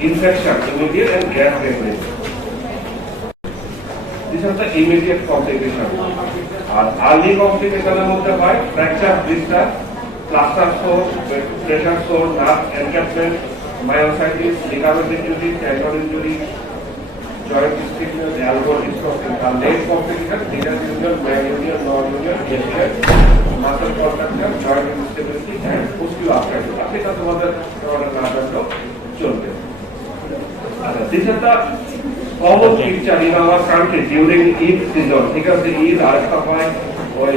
infection, immediate and gas damage. These are the immediate complications. And early complications মধ্যে হয় fracture, blister, plaster sore, pressure sore, nerve encampment, myositis, ligament injury, tendon injury, joint stiffness, elbow dislocation. And late complications, linear union, malunion, non-union, ACL, muscle contraction, joint instability, and osteoarthritis. আপনি তা তোমাদের না জানলেও চলবে। These are the common picture in our country during Eid season. ঠিক আছে, ঈদ আর একটা হয় ওই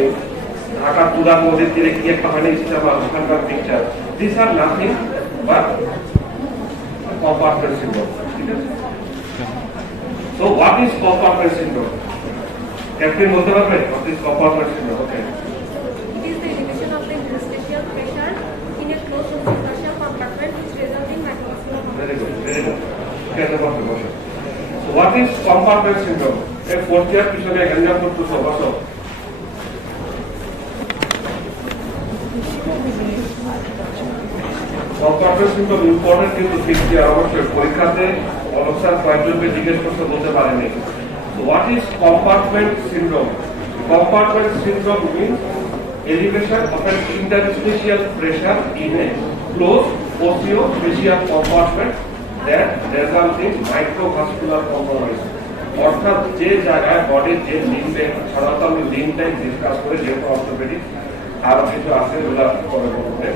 ঢাকা তুলা নদীর তীরে কি একটা হয় না ইসলামা ওখানকার picture. These are nothing but compartment syndrome. ঠিক আছে। So what is compartment syndrome? Captain বলতে পারবে what is compartment syndrome? Okay. It is the elevation of the interstitial pressure in a closed interstitial compartment which results in microvascular compartment. Very good, very good. Okay, so what is compartment syndrome? A fourth year পিছনে exam করতেছো বসো। Compartment syndrome important কিন্তু fifth year অবশ্যই পরীক্ষাতে অবস্থার কয়েকজনকে জিজ্ঞেস করতে বলতে পারেনি। So what is compartment syndrome? Compartment syndrome means elevation of an interstitial pressure in a closed osseofacial compartment that results in microvascular compromise. অর্থাৎ যে জায়গায় বডির যে লিম্বে সাধারণত আমি লিম্বটাই ডিসকাস করে যেহেতু অর্থোপেডিক আরো কিছু আছে ওগুলা পরে বলতে।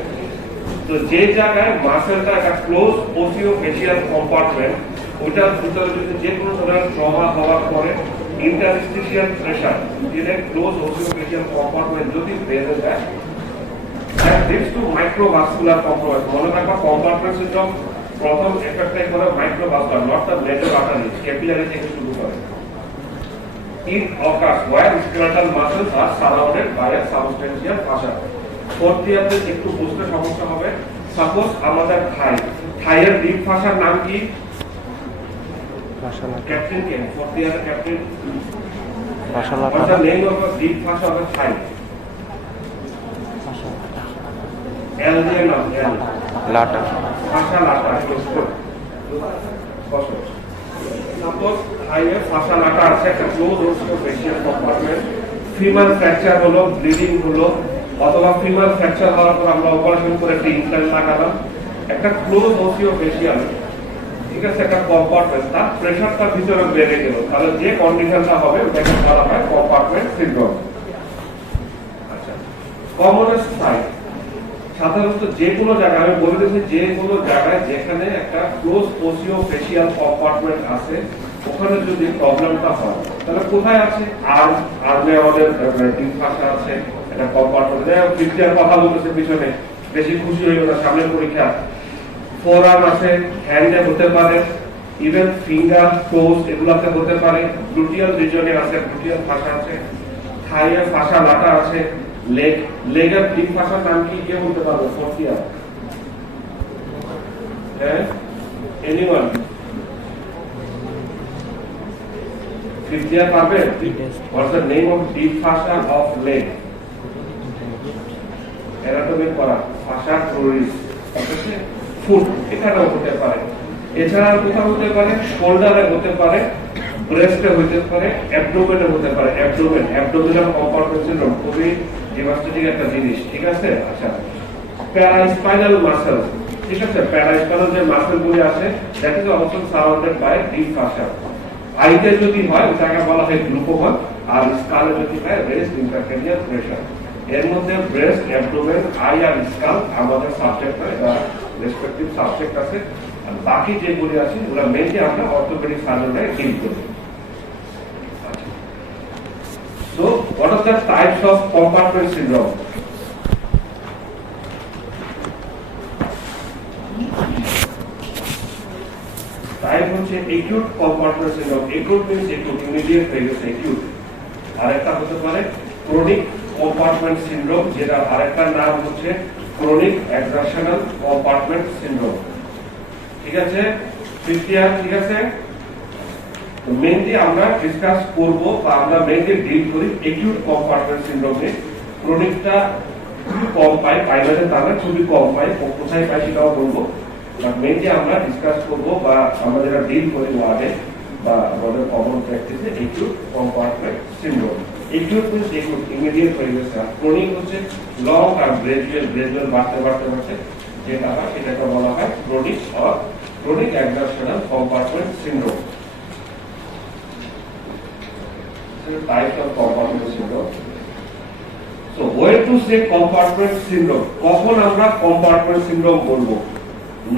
তো যে জায়গায় মাসেলটা একটা ক্লোজ ওসিওফেশিয়াল কম্পার্টমেন্ট ওইটার ভিতরে যদি যে কোনো ধরনের ট্রমা হওয়ার পরে ইন্টারস্টিশিয়াল প্রেসার যেটা ক্লোজ ওসিওফেশিয়াল কম্পার্টমেন্ট যদি বেড়ে যায় that leads to microvascular compromise. মনে রাখবা কম্পার্টমেন্ট সিনড্রোম প্রথম এফেক্টটাই করে microvascular not the major artery capillary থেকে শুরু করে। It occurs where skeletal muscles are surrounded by a substantial fascia. Fourth ইয়ারে একটু বুঝতে সমস্যা হবে। সাপোজ আমাদের থাইয়ের ডিপ ফাশার নাম কি? ক্যাপ্টেন কে fourth ইয়ারে captain ফাশা লাটা। What's the name of the deep fascia of the thigh? L দিয়ে নাম L লাটা ফাশা লাটা। সাপোজ থাইয়ের ফাশা লাটা আছে একটা ক্লোজ ওসিওফেশিয়াল কম্পার্টমেন্ট। ফিমার ফ্র্যাকচার হলো, ব্লিডিং হলো অথবা ফিমার ফ্র্যাকচার হওয়ার পর আমরা অপারেশন করে একটা ইমপ্ল্যান্ট লাগালাম। একটা ক্লোজ ওসিওফেশিয়াল ঠিক আছে একটা কম্পার্টমেন্ট তার প্রেসারটা ভিতরে বেড়ে গেল তাহলে যে কন্ডিশনটা হবে ওটাকে বলা হয় কম্পার্টমেন্ট সিনড্রোম। আচ্ছা, কমনেস্ট সাইট সাধারণত যে কোনো জায়গায় আমি বলে দিয়েছি যে কোনো জায়গায় যেখানে একটা ক্লোজ ওসিওফেশিয়াল কম্পার্টমেন্ট আছে ওখানে যদি প্রবলেমটা হয় তাহলে কোথায় আছে? আর্মে আমাদের ডিপ ফাশা আছে এটা কম্পার্টমেন্ট। ফিফথ কথা বলতেছে পিছনে বেশি খুশি হইল না সামনের পরীক্ষা। ফোরআর্ম আছে, হ্যান্ডে হতে পারে, ইভেন ফিঙ্গার টোজ এগুলাতে হতে পারে। গ্লুটিয়াল রিজনে আছে, গ্লুটিয়াল ফাশা আছে, থাইয়ের ফাশা লাটা আছে, লেগের ডিপ ফাশার নাম কি কে বলতে পারবে? ফোর্থ ইয়ার হ্যাঁ এনিওয়ান fifth year পাবে? What's the name of deep fascia of leg? Anatomy করা fascia cruris আছে ফুট এখানেও হতে পারে। এছাড়া কোথাও হতে পারে শোল্ডারে হতে পারে, ব্রেস্টে হতে পারে, অ্যাবডোমেনে হতে পারে। অ্যাবডোমিনাল কম্পার্টমেন্ট সিনড্রোম খুবই ডিভাস্টেটিং একটা জিনিস ঠিক আছে। আচ্ছা, প্যারাস্পাইনাল মাসেল ঠিক আছে। প্যারাস্পাইনাল যে মাসেলগুলি আছে that is also surrounded by deep fascia. আইতে যদি হয় ওটাকে বলা হয় গ্লুকোমা আর স্কালে যদি হয় ব্রেস্ট ইন্টারক্রেনিয়াল প্রেসার। এর মধ্যে ব্রেস্ট, অ্যাবডোমেন, আই আর স্কাল আমাদের সাবজেক্ট হয় এটা রেসপেক্টিভ সাবজেক্ট আছে। আর বাকি যেগুলি আছে ওরা মেইনলি আমরা অর্থোপেডিক সার্জনরাই ডিল করি। So what are the types of compartment syndrome? Type হচ্ছে acute compartment syndrome. Acute means acute immediate হয়ে গেছে একিউট। আরেকটা হতে পারে ক্রনিক কম্পার্টমেন্ট সিনড্রোম যেটা আরেকটা নাম হচ্ছে ক্রনিক এক্সারশনাল কম্পার্টমেন্ট সিনড্রোম। ঠিক আছে, ফিফথ ইয়ার ঠিক আছে। তো মেইনলি আমরা ডিসকাস করব বা আমরা মেইনলি ডিল করি একিউট কম্পার্টমেন্ট সিনড্রোমে। ক্রনিকটা খুবই কম পাই, প্রাইভেটে তাহলে খুবই কম পাই, কোথায় পাই সেটাও বলবো। বাট মেইনলি আমরা ডিসকাস করব বা আমরা যেটা ডিল করি ওয়ার্ডে বা আমাদের কমন প্র্যাকটিসে acute compartment syndrome. Acute means acute immediate হয়ে গেছে, আর ক্রনিক হচ্ছে লং আর গ্রাজুয়াল বাড়তে বাড়তে বাড়তে যেটা হয় সেটাকে বলা হয় chronic or chronic exertional compartment syndrome. Types of compartment syndrome. So where to say compartment syndrome? কখন আমরা compartment syndrome বলবো?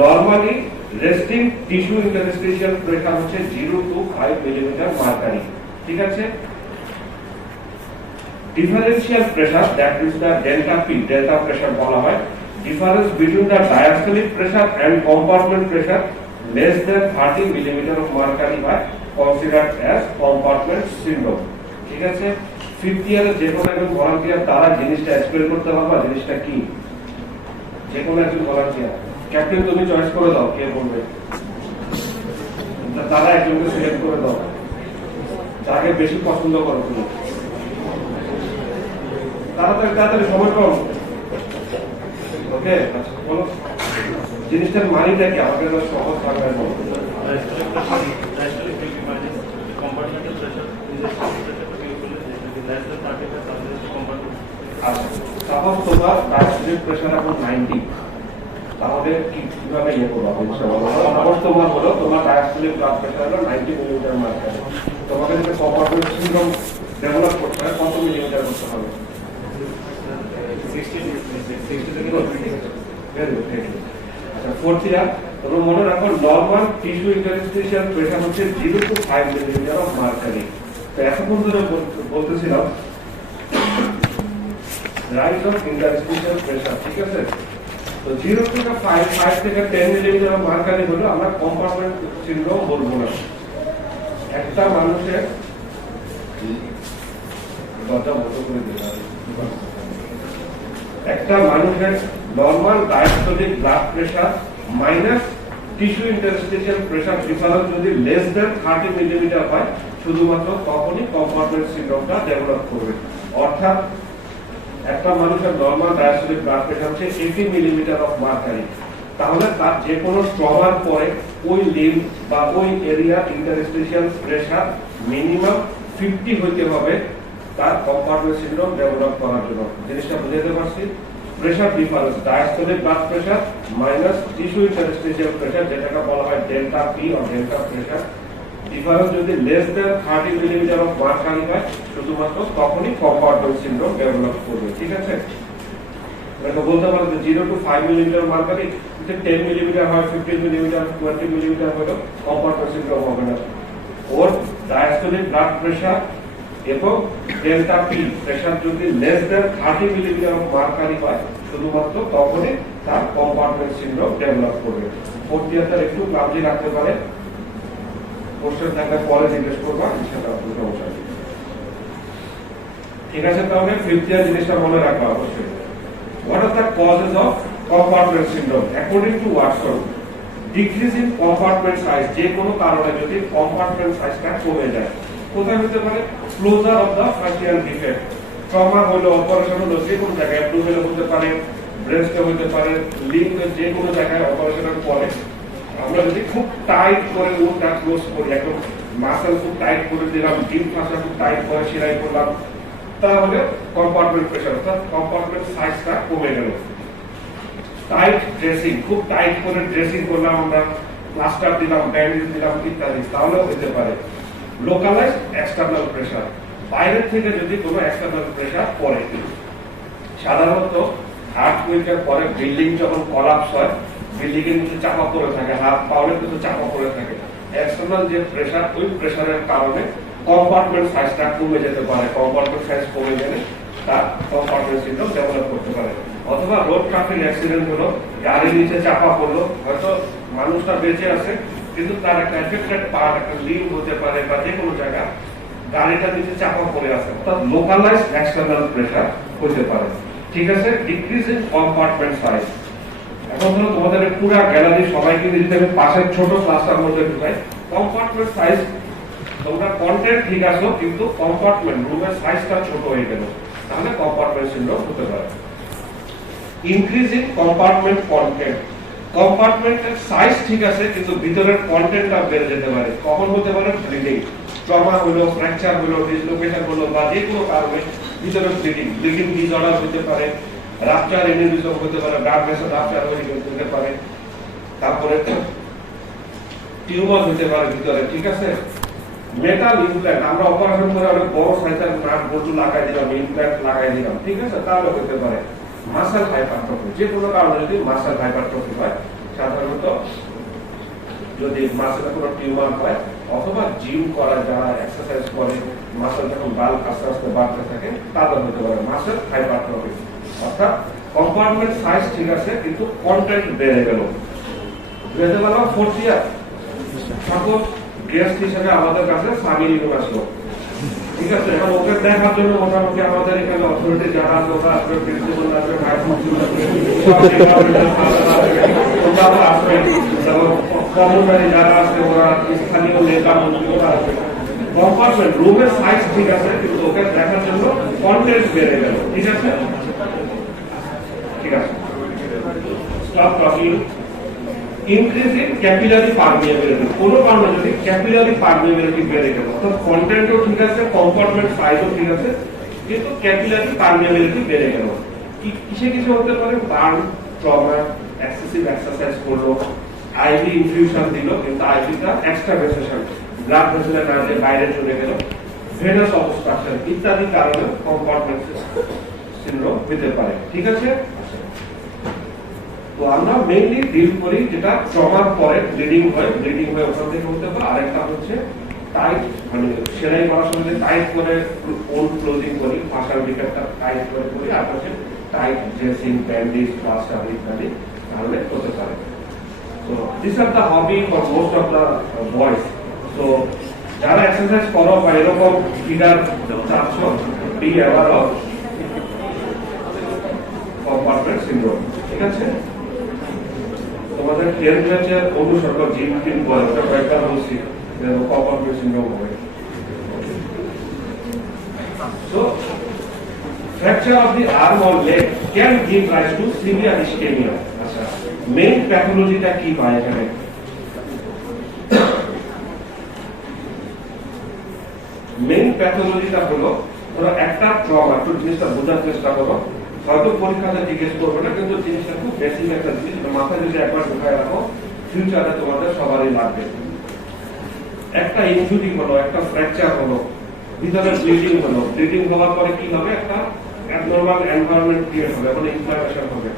Normally resting tissue interstitial pressure হচ্ছে 0 to 5 মিলিমিটার মার্কারি, ঠিক আছে? Differential pressure, that is the delta P, delta pressure বলা হয়। Difference between the diastolic pressure and compartment pressure less than 30 millimeter of mercury by considered as compartment syndrome, ঠিক আছে? 5th ইয়ারে যে কোনো একজন ভলান্টিয়ার তারা জিনিসটা এক্সপ্লেন করতে পারবা, জিনিসটা কি? যে কোনো একজন ভলান্টিয়ার, ক্যাপ্টেন তুমি চয়েস করে দাও কে বলবে, তারা একজনকে সিলেক্ট করে দাও, যাকে বেশি পছন্দ করো তুমি। তাড়াতাড়ি তাড়াতাড়ি, সময় কম। ওকে, আচ্ছা বলো জিনিসটার মানিটা কি, আমাকে তো সহজ ভাবে বলো। সাপোজ তোমার ডায়াস্টোলিক প্রেসার এখন 90, তাহলে কিভাবে ইয়ে করবো? সাপোজ তোমার হলো তোমার ডায়াস্টোলিক ব্লাড প্রেসার হলো 90 মিলিমিটার মার্কারি, তোমাকে যদি কম্পার্টমেন্ট সিনড্রোম ডেভেলপ করতে হয় কত মিলিমিটার করতে হবে? 60 আচ্ছা, 4th ইয়ার তোমরা মনে রাখো নরমাল টিস্যু ইন্টারস্টিশিয়াল প্রেসার হচ্ছে 0 to 5 মিলিমিটার অফ মার্কারি। তো এতক্ষণ ধরে বলতেছিলাম রাইজ অফ ইন্টারস্টিশিয়াল প্রেসার, ঠিক আছে? তো 0 থেকে 5 থেকে 10 মিলিমিটার অফ মার্কারি হলো আমরা কম্পার্টমেন্ট সিনড্রোম বলবো না। একটা মানুষের একটা মানুষের normal diastolic blood pressure minus tissue interstitial pressure difference যদি লেস দেন 30 মিলিমিটার হয়, শুধুমাত্র তখনই কম্পার্টমেন্ট সিনড্রোমটা ডেভেলপ করবে। অর্থাৎ একটা মানুষের নরমাল ডায়াস্টোলিক ব্লাড প্রেসার হচ্ছে 80 মিলিমিটার অফ মার্কারি, তাহলে তার যে কোনো ট্রমার পরে ওই লিম্ব বা ওই এরিয়া ইন্টারস্টিশিয়াল প্রেসার মিনিমাম 50 হইতে হবে তার কম্পার্টমেন্ট সিনড্রোম ডেভেলপ করার জন্য। জিনিসটা বুঝাতে পারছি? Pressure difference diastolic blood pressure minus tissue interstitial pressure, যেটাকে বলা হয় delta P or delta pressure difference যদি less than 30 millimetre of mercury হয়, শুধুমাত্র তখনই কম্পার্টমেন্ট সিনড্রোম ডেভেলপ করবে, ঠিক আছে? এটা বলতে পারো যে 0 to 5 মিলিমিটার মার্কারি যদি 10 মিলিমিটার হয়, 15 মিলিমিটার, 20 মিলিমিটার হলো কম্পার্টমেন্ট সিনড্রোম হবে না। ওর ডায়াস্টোলিক ব্লাড প্রেসার এবং ডেল্টা পি প্রেসার যদি less than 30 millimetre of mercury হয়, শুধুমাত্র তখনই তার কম্পার্টমেন্ট সিনড্রোম ডেভেলপ করবে। 4th ইয়ারটা একটু ক্লামজি রাখতে পারে, কোশ্চেন থাকলে পরে জিজ্ঞেস করবা, সেটা সমস্যা নেই, ঠিক আছে? তাহলে 5th ইয়ার জিনিসটা মনে রাখবা অবশ্যই। What are the causes of compartment syndrome? According to Watson, decrease in compartment size, যে কোনো কারণে যদি compartment সাইজটা কমে যায়, কোথায় হতে পারে? Closure of the fascial defect, trauma হলো, অপারেশন হলো, যে কোনো জায়গায় অ্যাবডোমেনে হতে পারে, ব্রেস্টে হতে পারে, লিম্বের যে কোনো জায়গায় অপারেশনের পরে আমরা যদি খুব টাইট করে ওটা ক্লোজ করি, একদম মাসল খুব টাইট করে দিলাম, ডিপ ফাশা খুব টাইট করে সেলাই করলাম, তাহলে কম্পার্টমেন্ট প্রেসার অর্থাৎ কম্পার্টমেন্ট সাইজটা কমে গেল। টাইট ড্রেসিং, খুব টাইট করে ড্রেসিং করলাম আমরা, প্লাস্টার দিলাম, ব্যান্ডেজ দিলাম ইত্যাদি, তাহলেও হতে পারে। লোকালাইজড এক্সটার্নাল প্রেসার, বাইরের থেকে যদি কোনো এক্সটার্নাল প্রেসার পড়ে, সাধারণত আর্থকুয়েকের পরে বিল্ডিং যখন কলাপস হয়, বিল্ডিং এর নিচে চাপা পড়ে থাকে, হাত পাওয়ার কিছু চাপা পড়ে থাকে, এক্সটার্নাল যে প্রেসার, ওই প্রেসারের কারণে কম্পার্টমেন্ট সাইজটা কমে যেতে পারে। কম্পার্টমেন্ট সাইজ কমে গেলে তার কম্পার্টমেন্ট সিনড্রোম ডেভেলপ করতে পারে। অথবা রোড ট্রাফিক অ্যাক্সিডেন্ট হলো, গাড়ির নিচে চাপা পড়লো, হয়তো মানুষটা বেঁচে আছে কিন্তু তার একটা এফেক্টেড পার্ট, একটা লিম্ব হতে পারে বা যে কোনো জায়গা গাড়িটার নিচে চাপা পড়ে আছে, অর্থাৎ লোকালাইজড এক্সটার্নাল প্রেসার হতে পারে, ঠিক আছে? Decrease in compartment size. এখন ধরো তোমাদের পুরো গ্যালারি সবাইকে যদি আমি পাশের ছোট ক্লাসটার মধ্যে ঢুকাই, কম্পার্টমেন্ট সাইজ তোমরা কন্টেন্ট ঠিক আছো কিন্তু কম্পার্টমেন্ট রুমের সাইজটা ছোট হয়ে গেল, তাহলে কম্পার্টমেন্ট সিনড্রোম হতে পারে। ইনক্রিজ ইন কম্পার্টমেন্ট কন্টেন্ট, কম্পার্টমেন্টের সাইজ ঠিক আছে কিন্তু ভিতরের কন্টেন্টটা বেড়ে যেতে পারে। কখন হতে পারে? ব্লিডিং, ট্রমা হলো, ফ্র্যাকচার হলো, ডিসলোকেশন হলো বা যে কোনো কারণে ভিতরে ব্লিডিং ডিসঅর্ডার হতে পারে, রাপচার এনিউরিজম হতে পারে, ব্লাড ভেসেল রাপচার হতে পারে, তারপরে টিউমার হতে পারে ভিতরে, ঠিক আছে। মেটাল ইমপ্ল্যান্ট, আমরা অপারেশন করে অনেক বড় সাইজের নাট বল্টু লাগাই দিলাম, ইমপ্ল্যান্ট লাগাই দিলাম, ঠিক আছে, তাহলে হতে পারে। মাসেল হাইপারট্রফি, যে কোনো কারণে যদি মাসেল হাইপারট্রফি হয়, সাধারণত যদি মাসেলে কোনো টিউমার হয় অথবা জিম করা, যারা এক্সারসাইজ করে মাসেল যখন বাল্ক আস্তে আস্তে বাড়তে থাকে, তাদের হতে পারে মাসেল হাইপারট্রফি। অর্থাৎ কম্পার্টমেন্ট সাইজ ঠিক আছে কিন্তু কন্টেন্ট বেড়ে গেল। বেড়ে গেল 4th ইয়ার, সাপোজ গেস্ট হিসেবে আমাদের কাছে সামিল ইউন আসলো, ঠিক আছে। এখন ওকে দেখার জন্য মোটামুটি আমাদের এখানে অথরিটি যারা আছে, ওরা আসবে, প্রিন্সিপাল আসবে, ভাইস প্রিন্সিপাল আসবে, কর্মচারী যারা আছে, ওরা স্থানীয় নেতা মন্ত্রী ওরা আসবে। কম্পার্টমেন্ট রুমের সাইজ ঠিক আছে কিন্তু ওকে দেখার জন্য কন্টেন্ট বেড়ে গেল, ঠিক আছে। ঠিক আছে, stop talking. Increase in capillary permeability, কোনো কারণে যদি ক্যাপিলারি পারমিয়াবিলিটি বেড়ে গেল, অর্থাৎ কন্টেন্টও ঠিক আছে, কম্পার্টমেন্ট সাইজও ঠিক আছে, কিন্তু ক্যাপিলারি পারমিয়াবিলিটি বেড়ে গেল। কিসে কিসে হতে পারে? বার্ন, ট্রমা, এক্সেসিভ এক্সারসাইজ করলো, আইভি ইনফিউশন দিল কিন্তু আইভিটা এক্সট্রাভেসেশন, ব্লাড ভেসেলে না যে বাইরে চলে গেল, ভেনাস অবস্ট্রাকশন ইত্যাদি কারণে কম্পার্টমেন্ট সিনড্রোম হতে পারে, ঠিক আছে। তো আমরা মেইনলি ডিল করি যেটা ট্রমার পরে ব্লিডিং হয়, ওখান থেকে হতে পারে। আরেকটা হচ্ছে টাইট, মানে সেলাই করার সময় টাইট করে ওল্ড ক্লোজিং করি, ফাঁসার উইকেটটা টাইট করে করি, আর হচ্ছে টাইট ড্রেসিং, ব্যান্ডেজ, প্লাস্টার ইত্যাদি কারণে হতে পারে। So these are the hobby for most of the boys. So যারা এক্সারসাইজ করো বা এরকম ফিগার চাচ্ছ, be aware of compartment syndrome, ঠিক আছে। তোমাদের হেলথ ব্যাচের অনুসর্গ জিম টিম বলে, ওটা কয়েকবার বলছি কম্পার্টমেন্ট সিনড্রোম হবে। So fracture of the arm or leg can give rise to severe ischemia. আচ্ছা, মেইন প্যাথোলজিটা কি হয় এখানে? মেইন প্যাথোলজিটা হলো, ধরো একটা ট্রমা, একটু জিনিসটা বোঝার চেষ্টা করো, হয়তো পরীক্ষাতে জিজ্ঞেস করবে না কিন্তু জিনিসটা খুব বেসিক একটা জিনিস, মাথায় যদি একবার ঢুকায় রাখো ফিউচারে তোমাদের সবারই লাগবে। একটা ইনজুরি হলো, একটা ফ্র্যাকচার হলো, ভিতরে ব্লিডিং হলো, ব্লিডিং হওয়ার পরে কি হবে? একটা অ্যাবনরমাল এনভায়রনমেন্ট ক্রিয়েট হবে, মানে ইনফ্লামেশন হবে।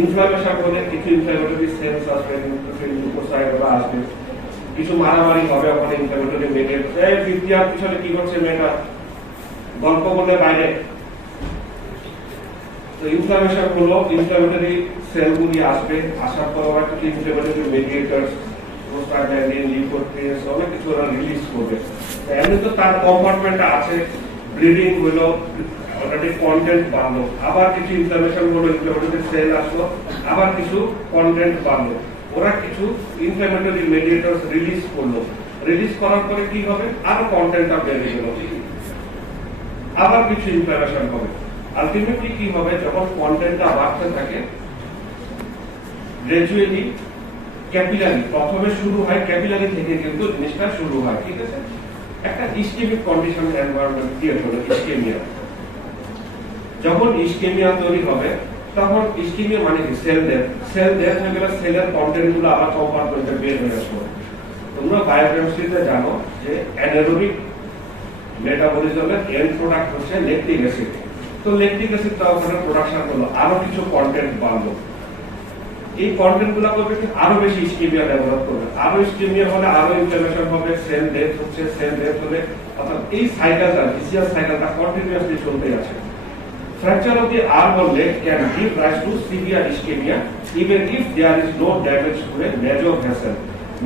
ইনফ্লামেশন হলে কিছু ইনফ্লামেটরি সেলস আসবে, লিউকোসাইট ওরা আসবে, কিছু মারামারি হবে, ওখানে ইনফ্লামেটরি মেডিয়েট। এই বিদ্যার পিছনে কি করছে মেয়েটা, গল্প বলে বাইরে। তো ইনফ্লামেশন হলো, ইনফ্লামেটরি সেলগুলি আসবে, আসার পর ওরা কিছু ইনফ্লামেটরি মেডিয়েটরস, প্রোস্টাগ্ল্যান্ডিন, লিউকোট্রিয়েন্স, অনেক কিছু ওরা রিলিজ করবে। এমনি তো তার কম্পার্টমেন্টটা আছে, ব্লিডিং হলো, অলরেডি কন্টেন্ট বাড়লো, আবার কিছু ইনফ্লামেশন হলো, ইনফ্লামেটরি সেল আসলো, আবার কিছু কন্টেন্ট বাড়লো, ওরা কিছু ইনফ্লামেটরি মেডিয়েটরস রিলিজ করলো, রিলিজ করার পরে কি হবে? আরো কন্টেন্টটা বেড়ে গেল, আবার কিছু ইনফ্লামেশন হবে। আলটিমেটলি কি হবে? যখন কন্টেন্টটা বাড়তে থাকে, গ্রাজুয়ালি ক্যাপিলারি, প্রথমে শুরু হয় ক্যাপিলারি থেকে কিন্তু জিনিসটা শুরু হয়, ঠিক আছে। একটা ইসকেমিক কন্ডিশন এনভায়রনমেন্ট ক্রিয়েট হলো, ইসকেমিয়া। যখন ইসকেমিয়া তৈরি হবে তখন ইসকেমিয়া মানে কি? Sell death. সেল ডেথ হয়ে গেলে সেলের কন্টেন্ট গুলো আবার কম্পার্টমেন্টে বের হয়ে আসলো। তোমরা বায়োকেমিস্ট্রিতে জানো যে অ্যানারোবিক মেটাবলিজমের এন্ড প্রোডাক্ট হচ্ছে ল্যাকটিক অ্যাসিড। তো ল্যাকটিক অ্যাসিডটা ওখানে প্রোডাকশন হলো, আরো কিছু কন্টেন্ট বাড়লো। এই কন্টেন্ট গুলা করবে কি? আরো বেশি ইসকেমিয়া ডেভেলপ করবে, আরো ইসকেমিয়া হলে আরো ইনফ্লামেশন হবে, সেল ডেথ হচ্ছে, সেল ডেথ হলে, অর্থাৎ এই সাইকেলটা, ভিসিয়াস সাইকেলটা কন্টিনিউয়াসলি চলতেই আছে। Fracture of the arm or leg can give rise to severe ischemia even if there is no damage to a major vessel.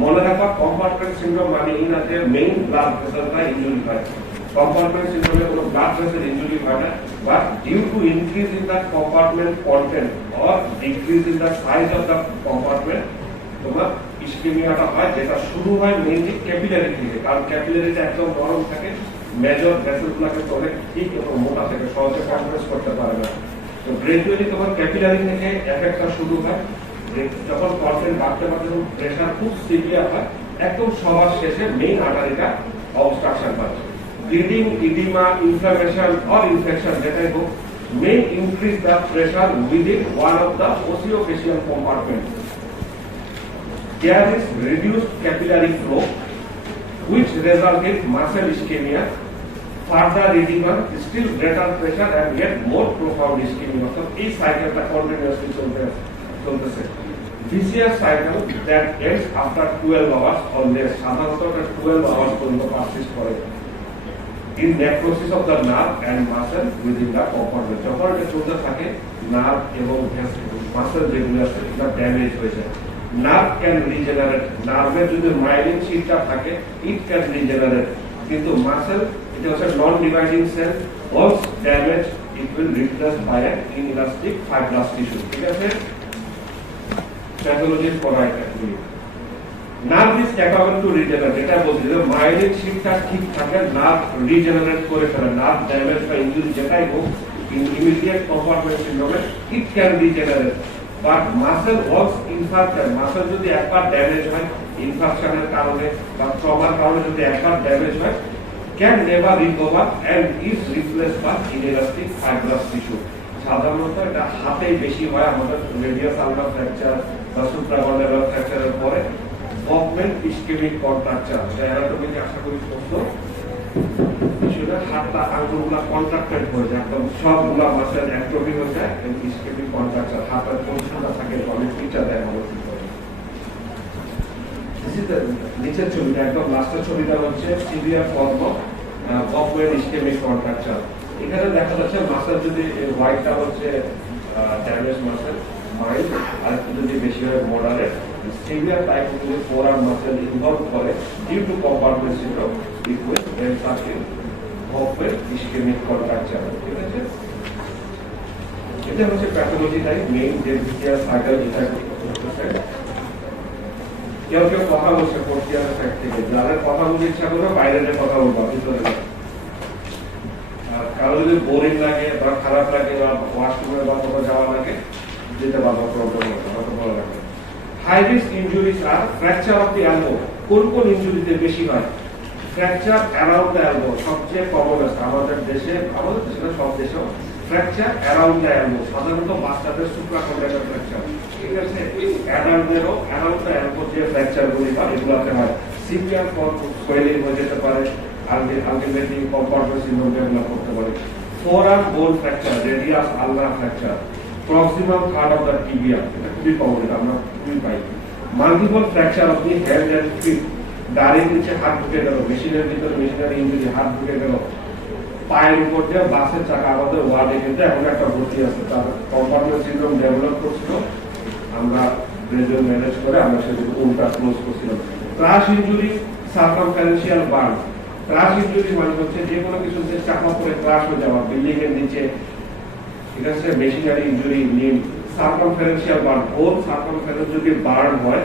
মনে রাখা, কম্পার্টমেন্ট সিনড্রোম মানে ইনাতে মেইন ব্লাড ভেসেলটা ইনজুরি হয়। কম্পার্টমেন্ট সিনড্রোমে কোনো ব্লাড ভেসেল ইনজুরি হয় না, but due to increase in the compartment content or decrease in the size of the compartment তোমার ইসকেমিয়াটা হয়, যেটা শুরু হয় মেইনলি ক্যাপিলারি থেকে, কারণ ক্যাপিলারিটা একদম নরম থাকে, মেজর ভেসেলগুলোকে অনেক ঠিক এবং মোটা থেকে সহজে কম্প্রেস করতে পারে না। তো গ্রাজুয়ালি তোমার ক্যাপিলারি থেকে এফেক্টটা শুরু হয়, যখন কন্টেন্ট বাড়তে বাড়তে যখন প্রেশার খুব সিভিয়ার হয়, একদম সবার শেষে মেইন আর্টারিটা অবস্ট্রাকশন হয়। Bleeding, edema, inflammation or infection যেটাই হোক, may increase the pressure within one of the osseofacial compartments. There is reduced capillary flow, which result in muscle ischemia, further edema, still greater pressure, and yet more profound ischemia. So, this cycle continuously চলতেছে। Vicious cycle that ends after 12 hours or less. সাধারণত 12 hours পর্যন্ত persist করে। In necrosis of the nerve and muscle within the compartment. যখন এটা চলতে থাকে, nerve এবং muscle যেগুলো আছে এটা ড্যামেজ হয়ে যায়। নার্ভ ক্যান রিজেনারেট, নার্ভের যদি মাইলিন শিটটা থাকে, ইট ক্যান রিজেনারেট, কিন্তু মাসেল এটা হচ্ছে non dividing cell, once damage it will replace by an inelastic fibrous tissue. ঠিক আছে, প্যাথোলজির পড়া এটা। Nerve is capable to regenerate, এটা বলছি যে মাইলিন শিটটা ঠিক থাকে, নার্ভ রিজেনারেট করে ফেলে, নার্ভ ড্যামেজ বা ইনজুরি যেটাই হোক, ইমিডিয়েট কম্পার্টমেন্ট সিনড্রোমে it can regenerate, but muscle works infarction, muscle যদি একবার ড্যামেজ হয় ইনফার্কশনের কারণে বা ট্রমার কারণে যদি একবার ড্যামেজ হয়, can never recover and is replaced by inelastic fibrous tissue. সাধারণত এটা হাতে বেশি হয়, আমাদের রেডিয়াস আলনার ফ্র্যাকচার বা সুপ্রাকন্ডালার ফ্র্যাকচারের পরে গভর্নমেন্ট ইসকেমিক কন্ট্রাকচার, অ্যানাটমিকে আশা করি স্পষ্ট, কিছুটা হাতটা আঙ্গুলগুলা কন্ট্রাক্টেড হয়ে যায়, একদম সবগুলা মাসেল অ্যাট্রফি হয়ে যায়, ইসকেমিক কন্ট্রাকচার, হাতের পজিশনটা থাকে অনেক পিচা দেয় মানুষ। নিচের ছবিটা একদম লাস্টের ছবিটা হচ্ছে সিভিয়ার ফর্ম গভর্নমেন্ট ইসকেমিক কন্ট্রাকচার। এখানে দেখা যাচ্ছে মাসেল যদি হোয়াইটটা হচ্ছে ড্যামেজ মাসেল, মাইল্ড, আর একটু যদি বেশি হয় মডারেট, সিভিয়ার টাইপ যদি ফোরআর্ম মাসেল ইনভলভ করে due to compartment syndrome, it will result in গভর্নমেন্ট ইসকেমিক কন্ট্রাকচার। ঠিক আছে, এটা হচ্ছে প্যাথোলজি টাইপ মেইন যে ভিসিয়াস সাইকেল যেটা করতেছে। কেউ কেউ কথা বলছে ফোর্থিয়ার সাইড থেকে, যাদের কথা বলতে ইচ্ছা করবে বাইরে যে কথা বলবো, ভিতরে কারো যদি বোরিং লাগে বা খারাপ লাগে বা ওয়াশরুমে বা কোথাও যাওয়া লাগে যেতে পারবো, প্রবলেম ভালো লাগে। হাই রিস্ক ইনজুরিজ আর ফ্র্যাকচার অফ দি এলবো। কোন কোন ইনজুরিতে বেশি হয়? ফ্র্যাকচার অ্যারাউন্ড দ্য এলবো সবচেয়ে কমন আছে আমাদের দেশে, আমাদের দেশে সব দেশেও ফ্র্যাকচার অ্যারাউন্ড দ্য এলবো, সাধারণত বাচ্চাদের সুপ্রাকন্ডালার ফ্র্যাকচার। ঠিক আছে, অ্যাডাল্টদেরও অ্যারাউন্ড দ্য এলবো যে ফ্র্যাকচারগুলি হয় এগুলোতে হয়। সিভিয়ার সোয়েলিং হয়ে যেতে পারে, আলটিমেটলি কম্পার্টমেন্ট সিনড্রোম ডেভেলপ করতে পারে। Forearm bone fracture, radius ulnar fracture, proximal third of the tibia, এটা খুবই কমন, এটা আমরা খুবই পাই। Multiple fracture of the hand and feet, গাড়ির নিচে হাত ঢুকে গেল, মেশিনের ভিতরে মেশিনারি ইঞ্জুরি, হাত ঢুকে গেল, পায়ের উপর দিয়ে বাসের চাকা, আমাদের ওয়ার্ডে কিন্তু এখন একটা ভর্তি আছে, তার কম্পার্টমেন্ট সিনড্রোম ডেভেলপ করছিল, আমরা ব্রেজুয়াল ম্যানেজ করে আমরা সেটাকে উল্টা ক্লোজ করছিলাম। Crush injury, circumferential burn. Crush injury মানে হচ্ছে যে কোনো কিছু যে চাপা পড়ে ক্রাশ হয়ে যাওয়া, বিল্ডিং এর নিচে, ঠিক আছে, machinery injury, limb. Circumferential burn, whole circumference যদি বার্ন হয়,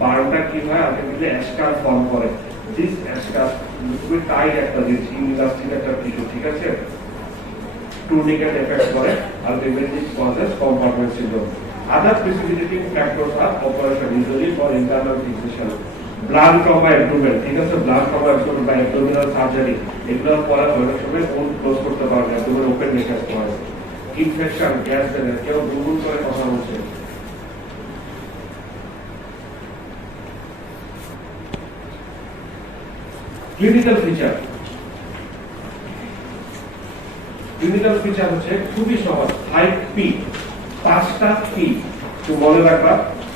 বার্নটা কি হয় আলটিমেটলি অ্যাসকার ফর্ম করে। দিস অ্যাসকার খুবই টাইট একটা জিনিস, ইনইলাস্টিক একটা টিস্যু, ঠিক আছে, টুর্নিকেট এফেক্ট করে, ultimately causes compartment syndrome. Other precipitating factors are operation usually for internal fixation. Blood trauma abdomen, ঠিক আছে, ব্লাড ট্রমা অ্যাবডোমেন বা অ্যাবডোমিনাল সার্জারি, এগুলোর পরে অনেক সময় কোন ক্লোজ করতে পারবে, অ্যাবডোমেন ওপেন রেখে আসতে হয়। ইনফেকশন, গ্যাস দেবে, কেউ গুনগুন করে কথা বলছে। ক্লিনিক্যাল ফিচার, ক্লিনিক্যাল ফিচার হচ্ছে খুবই সহজ, 5 P, 5টা P, তো মনে রাখবা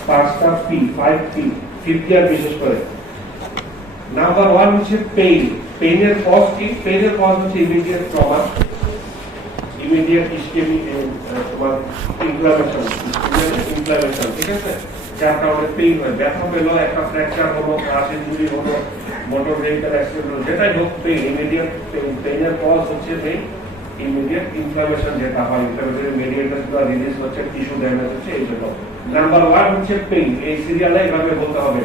5টা P, 5 P, ফিফথিয়ার বিশেষ করে। নাম্বার 1 হচ্ছে পেইন। পেইনের কজ কি? পেইনের কজ হচ্ছে ইমিডিয়েট ট্রমা, ইমিডিয়েট ইসকেমি, তোমার ইনফ্লামেশন, ঠিক আছে, যার কারণে পেইন হয়। ব্যথা পেলো, একটা ফ্র্যাকচার হলো, ক্রাশ ইনজুরি হলো, মোটর ভেহিকল অ্যাক্সিডেন্ট হলো, যেটাই হোক পেইন, ইমিডিয়েট পেইন। পেইনের কজ হচ্ছে পেইন, ইমিডিয়েট ইনফ্লামেশন যেটা হয়, ইনফ্লামেটরি মেডিয়েটরগুলো রিলিজ হচ্ছে, টিস্যু ড্যামেজ হচ্ছে, এই জন্য। নাম্বার 1 হচ্ছে পেইন, এই সিরিয়ালে এভাবে বলতে হবে।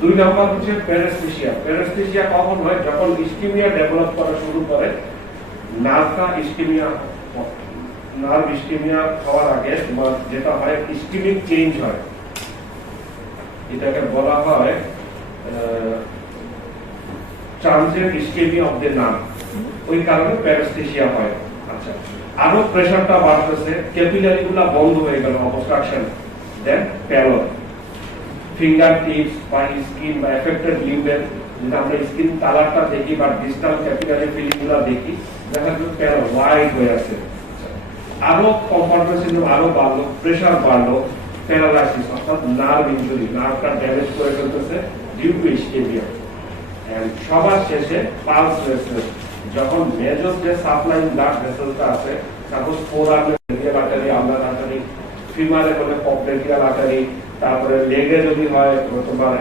2 নাম্বার হচ্ছে প্যারাস্থেসিয়া। প্যারাস্থেসিয়া কখন হয়? যখন ইসকেমিয়া ডেভেলপ করা শুরু করে, নার্ভটা ইসকেমিয়া, নার্ভ ইসকেমিয়া হওয়ার আগে তোমার যেটা হয় ইসকেমিক চেঞ্জ হয়, এটাকে বলা হয় transient ischaemia of the nerve, ওই কারণে প্যারাস্থেসিয়া হয়। আচ্ছা, আরো প্রেসারটা বাড়তেছে, ক্যাপিলারি গুলা বন্ধ হয়ে গেল, অবস্ট্রাকশন, দেন প্যালর, ফিঙ্গার টিপস বা স্কিন বা এফেক্টেড লিম্বের, যদি আমরা স্কিন কালারটা দেখি বা ডিস্টাল ক্যাপিলারি ফিলিং গুলা দেখি, দেখা যাচ্ছে প্যালর হোয়াইট হয়ে আছে। আরো কম্পার্টমেন্ট সিনড্রোম আরো বাড়লো, প্রেসার বাড়লো, প্যারালাইসিস অর্থাৎ নার্ভ ইনজুরি, নার্ভটা ড্যামেজ করে ফেলতেছে ডিউ টু ইসকেমিয়া। এন্ড সবার শেষে পালস রেসনেস, যখন মেজর যে সাপ্লাইং ব্লাড ভেসেলটা আছে, সাপোজ ফোরআর্মে রেডিয়াল আর্টারি, আলনার আর্টারি, ফিমারে হলে পপরেডিয়াল আর্টারি, তারপরে লেগে যদি হয় তোমার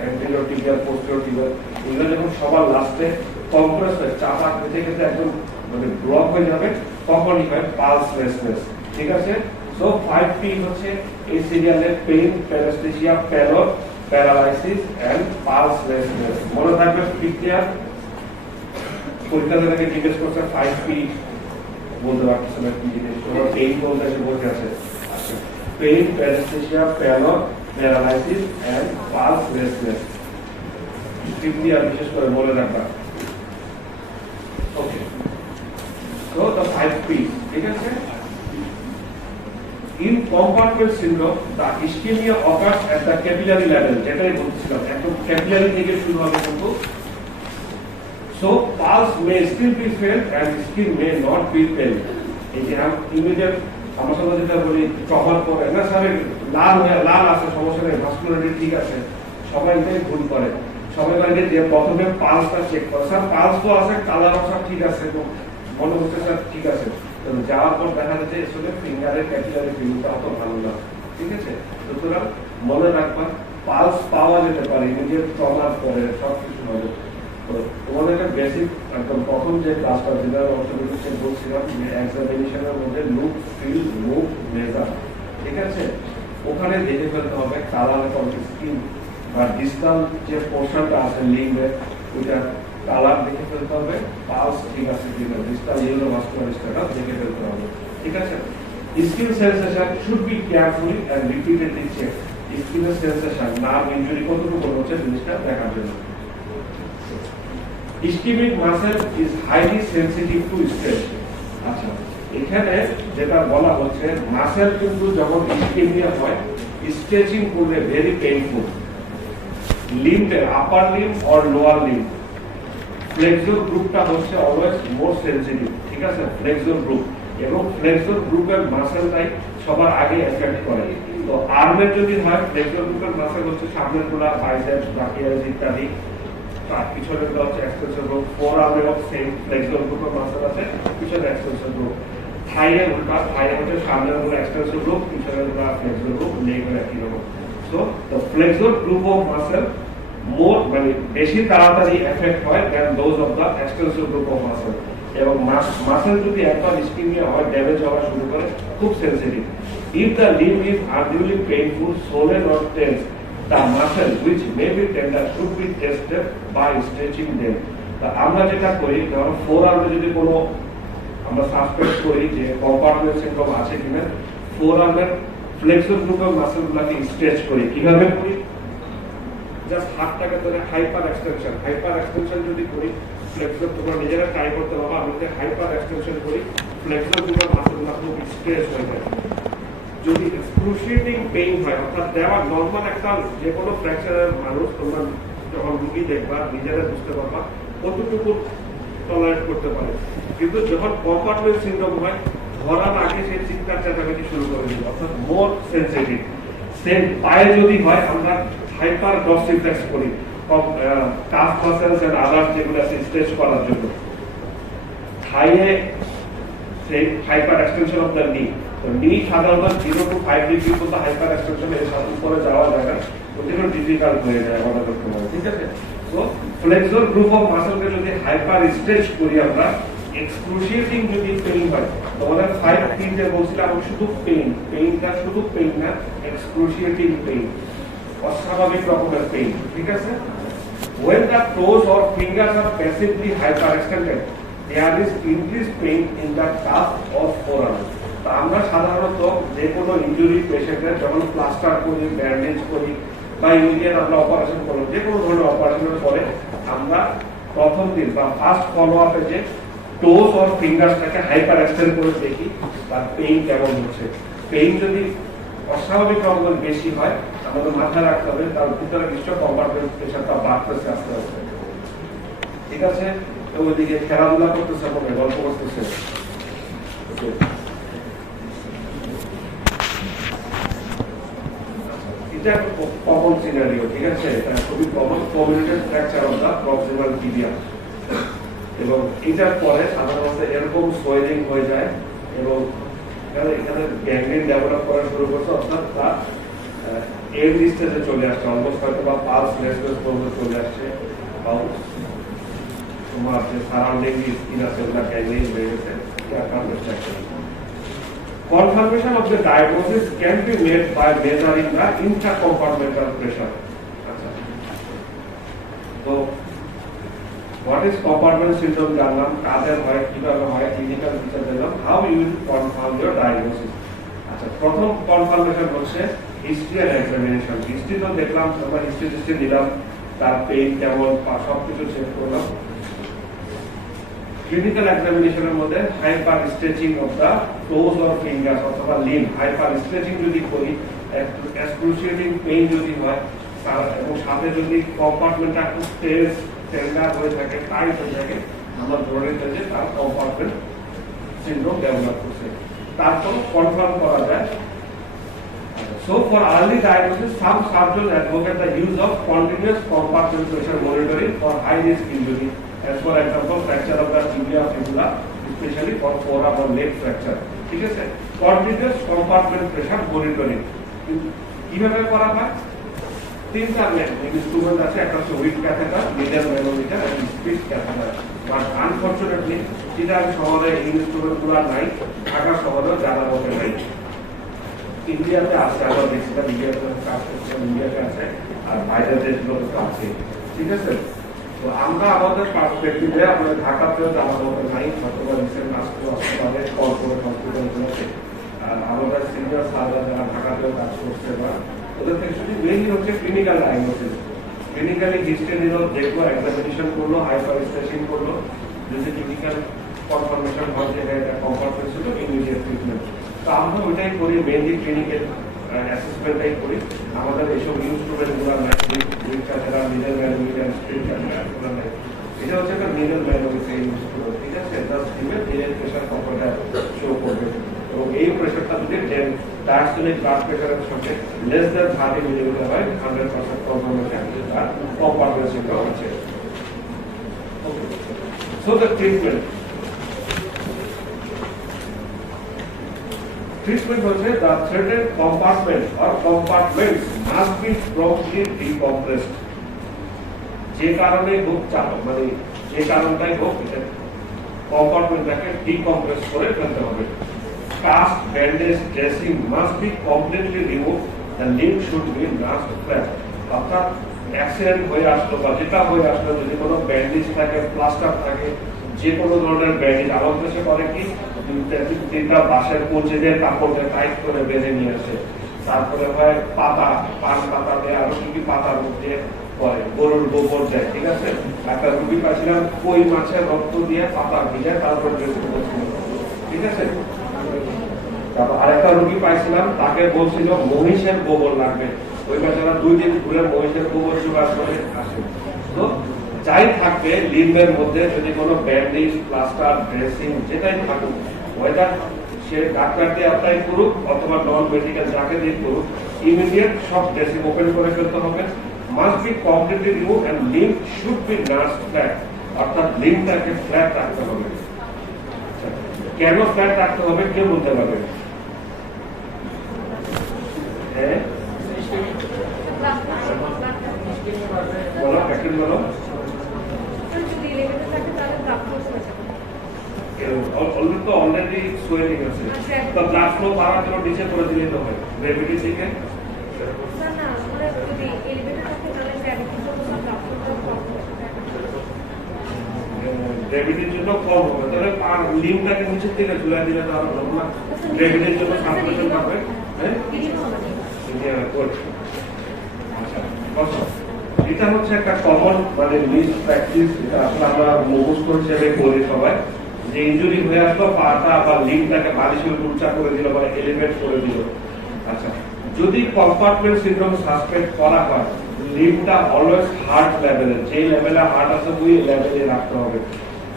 অ্যান্টেরিয়র টিবিয়াল, পোস্টেরিয়র টিবিয়াল, এগুলো যখন সবার লাস্টে কম্প্রেস হয়ে চাপা খেতে খেতে একদম মানে ব্লক হয়ে যাবে, তখনই হয় পালস রেসনেস। ঠিক আছে? সো 5P হচ্ছে এই সিরিয়ালে pain, paraesthesia, pallor, paralysis and pulse রেসনেস। মনে থাকবে পিকচার পরীক্ষাতে থেকে জিজ্ঞেস করছে 5P বলতে পারতেছে না কি জিনিস, তোমার পেইন বলতে এসে বলতে আছে। আচ্ছা, pain, paraesthesia, pallor, paralysis and pulselessness, picture বিশেষ করে মনে রাখবা। ওকে, সো দ্য 5P, ঠিক আছে? In compartment syndrome, the ischemia occurs at the capillary level, যেটাই বলছিলাম, একদম ক্যাপিলারি থেকে শুরু হবে কিন্তু। So pulse may still be felt and skin may not be felt. এই যে ইমিডিয়েট আমার সাথে যেটা বলি ট্রমার পরে না স্যার লাল আছে, সমস্যা নেই, ভাস্কুলারিটি ঠিক আছে, সবাই এটাই ভুল করে। সবাই বলে যে প্রথমে পালসটা চেক করে, স্যার পালস তো আছে, কালার সব ঠিক আছে, মনে হচ্ছে স্যার ঠিক আছে, যাওয়ার পর দেখা যাচ্ছে আসলে ফিঙ্গারের ক্যাপিলারি ফিলিংটা অত ভালো না। ঠিক আছে? সুতরাং মনে রাখবা পালস পাওয়া যেতে পারে ইমিডিয়েট ট্রমার পরে, সবকিছু হবে। তো তোমাদের একটা বেসিক একদম প্রথম যে ক্লাসটা জেনারেল অর্থোপেডিক্সে বলছিলাম যে এক্সামিনেশনের মধ্যে লুক, ফিল, মুভ, মেজার, ঠিক আছে, ওখানে দেখে ফেলতে হবে কালার অফ স্কিন বা ডিস্টাল যে পোর্শনটা আছে লিম্বের, ওইটা কালার দেখে ফেলতে হবে, পালস ঠিক আছে কিনা, ডিস্টাল ইয়েলো ভাস্কুলার স্ট্যাটাস দেখে ফেলতে হবে। ঠিক আছে? Skin sensation should be carefully and repeatedly check. স্কিনের সেন্সেশন, নার্ভ ইনজুরি কতটুকু হচ্ছে জিনিসটা দেখার জন্য। Ischemic muscle is highly sensitive to stress. আচ্ছা, এখানে যেটা বলা হচ্ছে মাসেল কিন্তু যখন ইসকেমিয়া হয়, স্ট্রেচিং করলে ভেরি পেইনফুল। লিম্বের upper limb or lower limb, flexor গ্রুপটা হচ্ছে অলওয়েজ মোর সেনসিটিভ। ঠিক আছে? ফ্লেক্সর গ্রুপ এবং ফ্লেক্সর গ্রুপের মাসেলটাই সবার আগে এফেক্ট করে। তো আর্মের যদি হয়, ফ্লেক্সর গ্রুপের মাসেল হচ্ছে সামনের গুলা, বাইসেপস, ব্রাকিয়াস ইত্যাদি, তার পিছনের গুলো হচ্ছে এক্সটেনসর গ্রুপ। ফোর আর্মের সেম ফ্লেক্সর গ্রুপের মাসেল আছে, পিছনে এক্সটেনসর গ্রুপ। থাইয়ে উল্টা, থাইয়ে হচ্ছে সামনের গুলো এক্সটেনসর গ্রুপ, পিছনের গুলো ফ্লেক্সর গ্রুপ, লেগের একই রকম। So the flexor group of muscle more মানে বেশি তাড়াতাড়ি এফেক্ট হয় than those of the extensor group of muscle. এবং মাসেল যদি একবার ইসকেমিয়া হয়, ড্যামেজ হওয়া শুরু করে, খুব sensitive. If the limb is unduly painful, swollen or tense, the muscle which may be tender should be tested by stretching them. তা আমরা যেটা করি, ধরো ফোর আর্মে যদি কোনো আমরা সাসপেক্ট করি যে কম্পার্টমেন্ট সিনড্রোম আছে কিনা, ফোর আর্মের ফ্লেক্সর গ্রুপের মাসেলগুলোকে স্ট্রেচ করি। কিভাবে করি? জাস্ট হাতটাকে ধরে হাইপার এক্সটেনশন যদি করি, ফ্লেক্সর তোমরা নিজেরা ট্রাই করতে পারো। আমি যদি হাইপার এক্সটেনশন করি, ফ্লেক্সর গ্রুপের মাসেলগুলো খুব স্ট্রেচ হয়ে যায়। যদি এক্সক্রুশিয়েটিং পেইন হয়, অর্থাৎ দেওয়ার নর্মাল একটা যে কোনো ফ্র্যাকচারের মানুষ, তোমরা যখন রুগী দেখবা নিজেরা বুঝতে পারবা কতটুকু টলারেট করতে পারে। কিন্তু যখন কম্পার্টমেন্ট সিনড্রোম হয়, ধরার আগে সে চিৎকার চেঁচামেচি শুরু করে দিল, অর্থাৎ মোর সেনসিটিভ। সেম পায়ে যদি হয়, আমরা হাইপার ডসিফ্লেক্স করি, কাফ মাসেলস এন্ড আদার্স যেগুলো আছে স্ট্রেচ করার জন্য। থাইয়ে সেই হাইপার এক্সটেনশন অফ দ্য নি, তো নি সাধারণত 0 to 5 ডিগ্রি পর্যন্ত হাইপার এক্সটেনশন এর সাথে উপরে যাওয়া যায় না, ওটা ডিফিকাল্ট হয়ে যায় আমাদের পক্ষে। ঠিক আছে? তো ফ্লেক্সর গ্রুপ অফ মাসেলকে যদি হাইপার স্ট্রেচ করি আমরা, এক্সক্রুশিয়েটিং যদি পেইন হয়, তোমাদের 5P যে বলছিলাম শুধু পেইনটা শুধু পেইন না, এক্সক্রুশিয়েটিং পেইন, অস্বাভাবিক রকমের পেইন। ঠিক আছে? when the toes or fingers are passively hyperextended, there is increased pain in the calf or forearm. আমরা সাধারণত যে কোনো ইনজুরি পেশেন্টের যখন প্লাস্টার করি, ব্যান্ডেজ করি, বা ইমিডিয়েট আমরা অপারেশন করলাম, যে কোনো ধরনের অপারেশনের পরে আমরা প্রথম দিন বা ফার্স্ট ফলো আপে যে টোস অর ফিঙ্গারটাকে হাইপার এক্সটেন্ড করে দেখি তার পেইন কেমন হচ্ছে। পেইন যদি অস্বাভাবিক রকমের বেশি হয় আমাদের মাথায় রাখতে হবে তার ভিতরে নিশ্চয় কম্পার্টমেন্ট প্রেশারটা বাড়তেছে আস্তে আস্তে। ঠিক আছে, তো ওইদিকে খেলাধুলা করতেছে, মনে গল্প করতেছে। এটা কমন সিনারিও, ঠিক আছে, এটা খুবই common comminuted fracture of the proximal tibia. এবং এটার পরে সাধারণত এরকম সোয়েলিং হয়ে যায় এবং এখানে গ্যাংগ্রিন ডেভেলপ করা শুরু করছে, অর্থাৎ তার এন্ড স্টেজে চলে আসছে, অলমোস্ট হয়তো বা পালস রেসপন্স পর্যন্ত চলে আসছে। তোমার যে সারাউন্ডিং স্কিন আছে ওগুলা গ্যাংগ্রিন হয়ে গেছে। Confirmation of the diagnosis can be made by measuring the intracompartmental pressure. So, what is compartment syndrome জানলাম, কাদের হয়, কিভাবে হয়, ক্লিনিক্যাল ফিচার জানলাম, how you will confirm your diagnosis. আচ্ছা, প্রথম কনফার্মেশন হচ্ছে হিস্ট্রি এন্ড এক্সামিনেশন। হিস্ট্রি তো দেখলাম, আমরা হিস্ট্রি দিলাম, তার পেইন কেমন সবকিছু চেক করলাম। ক্লিনিক্যাল এক্সামিনেশনের মধ্যে hyper stretching of the toes or fingers অথবা লিম্ব, হাইপার স্ট্রেচিং যদি করি, এক্সক্রুশিয়েটিং পেইন যদি হয়, এবং সাথে যদি কম্পার্টমেন্টটা একটু টেন্ডার হয়ে থাকে, টাইট হয়ে থাকে, আমরা ধরে নিতে যে তার কম্পার্টমেন্ট সিনড্রোম ডেভেলপ করছে। তারপর কনফার্ম করা যায়। So for early diagnosis, some surgeons advocate the use of continuous compartment pressure monitoring for high risk injury, as for example fracture of the tibia fibula, especially for forearm or leg fracture. ঠিক আছে, continuous compartment pressure monitoring কিভাবে করা হয়? তিনটা instrument আছে, একটা হচ্ছে week catheter, middle manometer এবং speed catheter. But unfortunately Chittagong শহরে এই ইনস্ট্রুমেন্টগুলো নাই, ঢাকা শহরেও জানার মতো নাই। ইন্ডিয়াতে আছে, আমরা বেশিরভাগ ইন্ডিয়াতে কাজ করছে, ইন্ডিয়াতে আছে, আর বাইরের দেশগুলোতে আছে। ঠিক আছে, তো আমরা আমাদের পার্সপেক্টিভে আমাদের ঢাকাতেও জানার মতো নাই, অথবা রিসেন্ট আসতেও আসতে পারে কর্পোরেট হসপিটালগুলোতে। আর আমাদের সিনিয়র সার্জন যারা ঢাকাতেও কাজ করছে বা ওদের থেকে শুধু মেইনলি হচ্ছে ক্লিনিক্যাল ডায়াগনোসিস। ক্লিনিক্যালি হিস্ট্রি নিল, দেখলো, এক্সামিনেশন করলো, হাইপার স্ট্রেচিং করলো, যদি ক্লিনিক্যাল কনফার্মেশন হয় যে এটা কম্পার্টমেন্ট ছিল, ইমিডিয়েট ট্রিটমেন্ট। তো আমরা ওইটাই করি, মেইনলি ক্লিনিক্যাল অ্যাসেসমেন্টটাই করি। আমাদের এইসব ইনস্ট্রুমেন্টগুলো নাই, মিডল ম্যানোমিটার, স্পিড ক্যামেরাগুলো নাই। এটা হচ্ছে একটা মিডল ম্যানোমিটার ইনস্ট্রুমেন্ট। ঠিক আছে, জাস্ট দিবে, দিনের প্রেশার কতটা শো করবে, এবং এই প্রেশারটা যদি ডায়াস্টোলিক ব্লাড প্রেশারের সঙ্গে লেস দ্যান 30 মিলিমিটার হয়, 100% কনফার্মেশন তার কম্পার্টমেন্ট সিনড্রোম আছে। সো দ্য treatment হচ্ছে the threatened compartment or compartments must be promptly decompressed. যে কারণে হোক মানে যে কারণটাই হোক কম্পার্টমেন্টটাকে ডিকম্প্রেস করে ফেলতে হবে। Cast, bandage, dressing must be completely removed. The limb should be nursed flat. অর্থাৎ অ্যাক্সিডেন্ট হয়ে আসলো বা যেটা হয়ে আসলো, যদি কোনো ব্যান্ডেজ থাকে, প্লাস্টার থাকে, যে কোনো ধরনের ব্যান্ডেজ, আমার কাছে করে কি তিনটা বাঁশের পচে দিয়ে কাপড় দিয়ে টাইট করে বেঁধে নিয়ে আসে। তারপরে হয় পাতা, পান পাতা দিয়ে আরো কি পাতার মধ্যে করে, গরুর গোবর দেয়। ঠিক আছে, একটা রুগী পাইছিলাম কই মাছের রক্ত দিয়ে পাতা ভিজে তারপর ড্রেসিং করছিল। ঠিক আছে, তারপর আরেকটা রুগী পাইছিলাম, তাকে বলছিল মহিষের গোবর লাগবে, ওই বাচ্চারা 2 দিন ঘুরে মহিষের গোবর জোগাড় করে আসে। তো যাই থাকবে লিম্বের মধ্যে, যদি কোনো ব্যান্ডেজ, প্লাস্টার, ড্রেসিং যেটাই থাকুক, ওয়েদার সে ডাক্তার দিয়ে অ্যাপ্লাই করুক অথবা নন মেডিকেল যাকে দিয়ে করুক, ইমিডিয়েট সব ড্রেসিং ওপেন করে ফেলতে হবে। Must be completely remove and limb should be nursed flat, অর্থাৎ লিম্বটাকে ফ্ল্যাট রাখতে হবে। কেন ফ্ল্যাট রাখতে হবে কে বলতে পারবে? হ্যাঁ বলো, প্র্যাকটিস বলো। অলরেডি সোয়েলিং আছে, তো ব্লাড ফ্লো বাড়ার জন্য নিচে করে দিলে তো হয়। গ্র্যাভিটি থেকে গ্র্যাভিটির জন্য কম হবে, তাহলে লিম্বটাকে নিচের দিকে ঝুলাই দিলে তো আরো ভালো না, গ্র্যাভিটির জন্য সার্কুলেশন পাবে। হ্যাঁ, আচ্ছা বসো। এটা হচ্ছে একটা কমন মানে লিস্ট প্র্যাকটিস, এটা আসলে আমরা মুখস্থ হিসেবে করি সবাই, যে ইনজুরি হয়ে আসলো পাটা বা লিম্বটাকে বালিশের উচ্চা করে দিল বা এলিভেট করে দিল। আচ্ছা, যদি কম্পার্টমেন্ট সিনড্রোম সাসপেক্ট করা হয়, লিম্বটা অলওয়েজ হার্ট লেভেলে, যে লেভেলে হার্ট আছে ওই লেভেলে রাখতে হবে।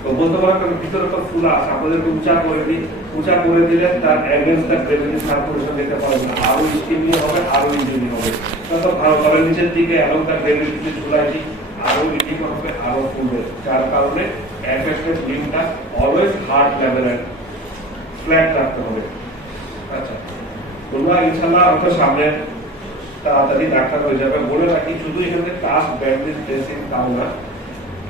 তো বলতে পারো ভিতরে তো ফুলা আছে, আপনাদেরকে উঁচা করে দিই, উঁচা করে দিলে তার অ্যাগেন্স্ট গ্রেভিটি সার্কুলেশন দেখতে পারবে না, আরো স্টিমি হবে, আরো ইনজুরি হবে। তখন ভালো করে নিচের দিকে এবং তার গ্রেভিটি ঝুলাই দিই, আরো ইনজুরি হবে, আরো ফুলবে, যার কারণে অ্যাফেক্টেড লিম্বটা অলওয়েজ হার্ট লেভেলে ফ্ল্যাট রাখতে হবে। আচ্ছা, তোমরা ইনশাআল্লাহ হয়তো সামনে তাড়াতাড়ি ডাক্তার হয়ে যাবে। বলে রাখি, শুধু এখানে কাস্ট ব্যান্ডেজ ড্রেসিং তাও না,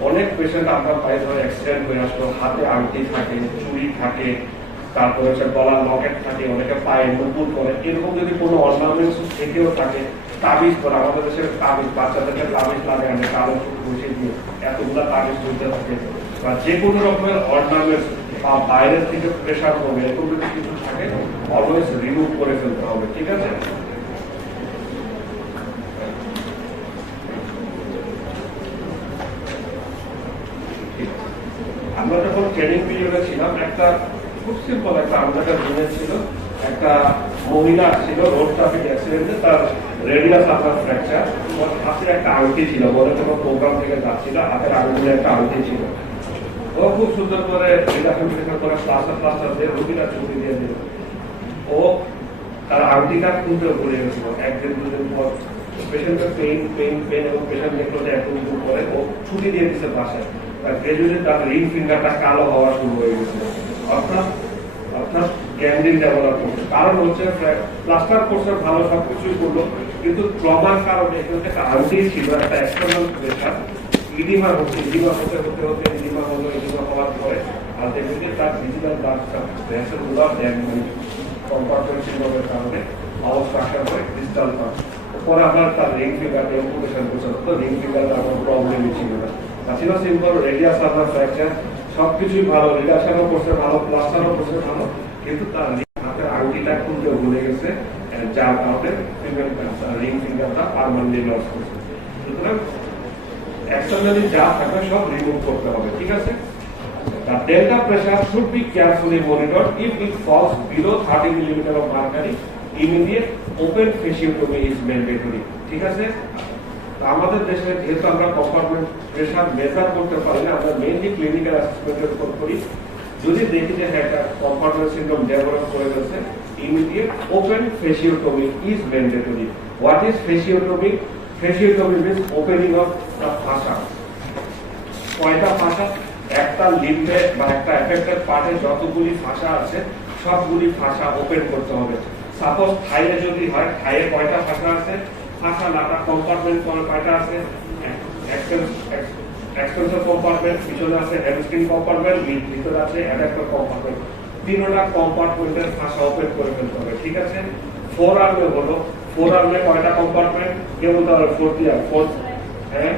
অনেক পেশেন্ট আমরা পাই ধরো অ্যাক্সিডেন্ট হয়ে আসলো, হাতে আংটি থাকে, চুড়ি থাকে, তারপরে হচ্ছে গলার লকেট থাকে, অনেকে পায়ে নুপুর করে, এরকম যদি কোনো অর্নামেন্টস থেকেও থাকে, তাবিজ করে, আমাদের দেশের তাবিজ বাচ্চাদেরকে তাবিজ লাগে, আমি কালো বসে দিয়ে এতগুলো তাবিজ ধরতে থাকে, বা যে কোনো রকমের অর্নামেন্টস বা বাইরের থেকে প্রেশার হবে, এরকম যদি কিছু থাকে অলওয়েজ রিমুভ করে ফেলতে হবে। ঠিক আছে? আমরা যখন ট্রেনিং পিরিয়ডে ছিলাম, একটা খুব সিম্পল একটা আমাদের জুনিয়র ছিল, একটা মহিলা ছিল রোড ট্রাফিক অ্যাক্সিডেন্টে, তার রেডিয়াস আপনার ফ্র্যাকচার, ওর হাতের একটা আংটি ছিল, বলে কোনো প্রোগ্রাম থেকে যাচ্ছিল, হাতের আঙুলে একটা আংটি ছিল। ও খুব সুন্দর করে রিলাক্সেশন করে প্লাস্টার দিয়ে রোগীরা ছুটি দিয়ে দিল। ও তার আংটিটা খুলতে ভুলে গেছিল, একদিন দুদিন পর পেশেন্টের পেন এবং পেশেন্ট দেখলো যে একদিন পরে ও ছুটি দিয়ে দিচ্ছে বাসায়। গ্রাজুয়ালি তার রিং ফিঙ্গারটা কালো হওয়া শুরু হয়ে গেছিল, অর্থাৎ গ্যাংগ্রিন ডেভেলপ করছে। কারণ হচ্ছে প্লাস্টার করছে, ভালো সবকিছুই করলো, কিন্তু ট্রমার কারণে এখানে একটা আংটি ছিল, একটা এক্সটার্নাল প্রেশার, ইডিমা হচ্ছে, ইডিমা হতে ইডিমা হলো, ইডিমা হওয়ার পরে আলটিমেটলি তার ডিজিটাল ভেসেলগুলো কম্পার্টমেন্ট সিনড্রোমের কারণে অবস্ট্রাকশন করে ক্রিস্টাল পাস। পরে আপনার তার রিং ফিঙ্গার অ্যাম্পুটেশন করছে, তো রিং ফিঙ্গারটা আমার প্রবলেমই ছিল না, ছিল সিম্পল রেডিয়াস আপনার ফ্র্যাকচার, সবকিছুই ভালো, রিডাকশনও করছে ভালো, প্লাস্টারও করছে ভালো, কিন্তু তার হাতের আংটিটা খুলতে ভুলে গেছে, যার কারণে রিং ফিঙ্গারটা পার্মানেন্টলি লস করছে। সুতরাং এক্সটার্নালি যা থাকবে সব রিমুভ করতে হবে। ঠিক আছে? The delta pressure should be carefully monitored. If it falls below 30 mm of mercury, immediate open fasciotomy is mandatory. ঠিক আছে? আমাদের দেশে যেহেতু আমরা কম্পার্টমেন্ট প্রেশার মেজার করতে পারি না, আমরা মেইনলি ক্লিনিক্যাল অ্যাসেসমেন্টের উপর করি। যদি দেখি যে হ্যাঁ একটা কম্পার্টমেন্ট সিনড্রোম ডেভেলপ করে গেছে, immediate open fasciotomy is mandatory. What is fasciotomy? Fasciotomy means opening of the fascia. কয়টা ফাসা? একটা লিম্বে বা একটা এফেক্টেড পার্টে যতগুলি ফাসা আছে সবগুলি ফাসা ওপেন করতে হবে। সাপোজ থাইয়ে যদি হয়, থাইয়ে কয়টা ফাসা আছে? ফাসা লাটা কম্পার্টমেন্ট কয়টা আছে? এক্সটেনসর কম্পার্টমেন্ট, পিছনে আছে হ্যামস্ট্রিং কম্পার্টমেন্ট, ভিতরে আছে অ্যাডাক্টর কম্পার্টমেন্ট। তিনটা কম্পার্টমেন্টের ফাসা ওপেন করে ফেলতে হবে। ঠিক আছে? ফোর আর্মে হলো, ফোর আর্মে কয়টা কম্পার্টমেন্ট? কে বলতে পারে? Fourth year. ফোর্থ, হ্যাঁ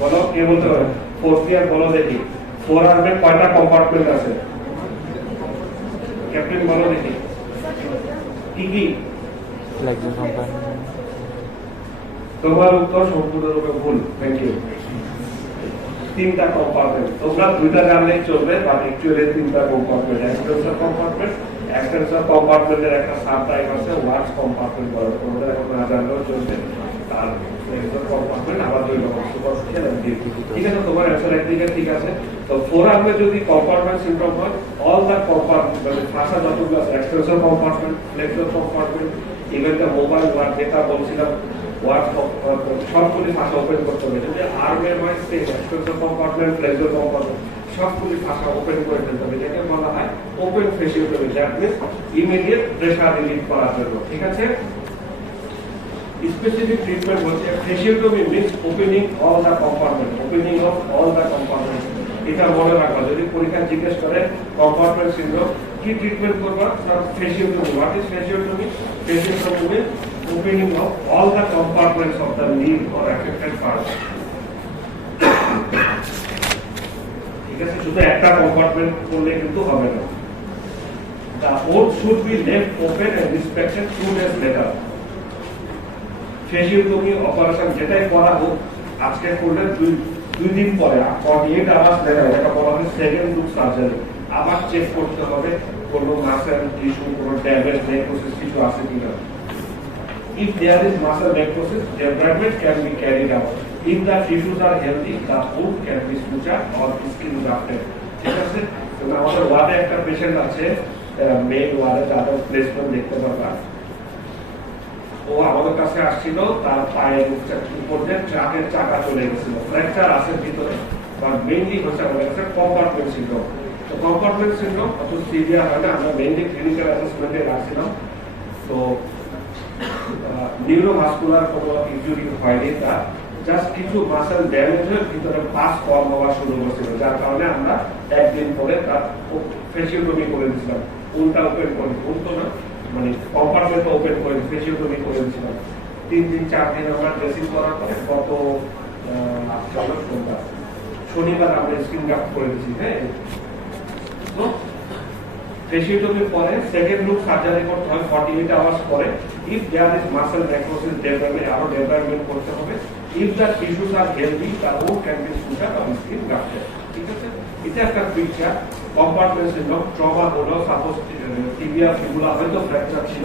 বলো, কে বলতে পারে? ফোর্থ ইয়ার বলো দেখি, ফোর আর্মে কয়টা কম্পার্টমেন্ট আছে? ক্যাপ্টেন বলো দেখি, কি কি? তোমার উত্তর সম্পূর্ণরূপে ভুল। Thank you. তিনটা কম্পার্টমেন্ট, তোমরা দুইটা জানলেই চলবে, বাট অ্যাকচুয়ালি তিনটা কম্পার্টমেন্ট। এক্সটেনসর কম্পার্টমেন্টের একটা সাব টাইপ আছে ওয়ার্ডস কম্পার্টমেন্ট বলে, তোমাদের এখন না জানলেও চলবে। আর কম্পার্টমেন্ট আবার দুই রকম, ঠিক আছে? তোমার অ্যান্সার একদিকে ঠিক আছে। তো ফোর আর্মে যদি কম্পার্টমেন্ট সিনড্রোম হয়, অল দ্য কম্পার্টমেন্ট মানে ভাষা যতগুলো আছে, extensor compartment, flexor compartment, even the mobile wad যেটা বলছিলাম, ওয়ার্ড সবগুলি ভাষা ওপেন করতে হবে। যদি আর্মের হয় same, extensor compartment, flexor compartment, সবগুলি ভাষা ওপেন করে ফেলতে হবে। এটাকে বলা হয় open fasciotomy, that means immediate pressure relief করার জন্য। ঠিক আছে? স্পেসিফিক ট্রিটমেন্ট হচ্ছে fasciotomy means opening all the compartment, opening of all the compartment. এটা মনে রাখবা, যদি পরীক্ষা জিজ্ঞেস করে কম্পার্টমেন্ট সিনড্রোম কি ট্রিটমেন্ট করবা, fasciotomy. What is fasciotomy? Fasciotomy means opening of all the compartments of the limb or affected part. ঠিক আছে? শুধু একটা কম্পার্টমেন্ট করলে কিন্তু হবে না। The wound should be left open and inspected 2 days later. ফেসিওটমি operation যেটাই করা হোক আজকে করলে দুই দিন পরে 48 আওয়ার্স লেগে এটা বলা হয় সেকেন্ড লুক সার্জারি। আবার চেক করতে হবে কোনো মাসেল টিস্যু কোনো ড্যামেজ নেক্রোসিস কিছু আছে কিনা। If there is muscle necrosis, debridement can be carried out. If the tissues are healthy, the wound can be sutured or skin grafted. ঠিক আছে? তো আমাদের ওয়ার্ডে একটা পেশেন্ট আছে, মেইন ওয়ার্ডে যাদের প্লেসমেন্ট দেখতে পারবা। ও আমাদের কাছে আসছিল, তার পায়ের উপর দিয়ে ট্রাকের চাকা চলে গেছিল, ফ্র্যাকচার আছে ভিতরে, বাট মেইনলি হচ্ছে আমাদের কাছে কম্পার্টমেন্ট সিনড্রোম। তো কম্পার্টমেন্ট সিনড্রোম অত সিভিয়ার হয় না, আমরা মেইনলি ক্লিনিক্যাল অ্যাসেসমেন্টে রাখছিলাম। তো নিউরোভাস্কুলার কোনো ইনজুরি হয়নি, তার জাস্ট কিছু মাসেল ড্যামেজ হয়ে ভিতরে পাস কম হওয়া শুরু হয়েছিল, যার কারণে আমরা একদিন পরে তার ফেসিওটমি করে দিয়েছিলাম। উল্টা ওপেন করে, উল্টো না মানে কম্পার্টমেন্টটা ওপেন করে ফেসিওটমি করে দিয়েছিলাম। 3 দিন 4 দিন আমরা ড্রেসিং করার পরে গত শনিবার আমরা স্কিন গ্রাফট করে দিয়েছি। হ্যাঁ, তো ফেসিওটমির পরে সেকেন্ড লুক সার্জারি করতে হয় 48 আওয়ার্স পরে। If there is muscle necrosis, development আরো ডেভেলপমেন্ট করতে হবে। If the tissues are healthy, the wound can be sutured or skin grafted. ঠিক আছে, এটা একটা পিকচার। কম্পার্টমেন্ট সিনড্রোম ট্রমা হলো, সাপোজ টিবিয়া ফিবুলা হয়তো ফ্র্যাকচার ছিল,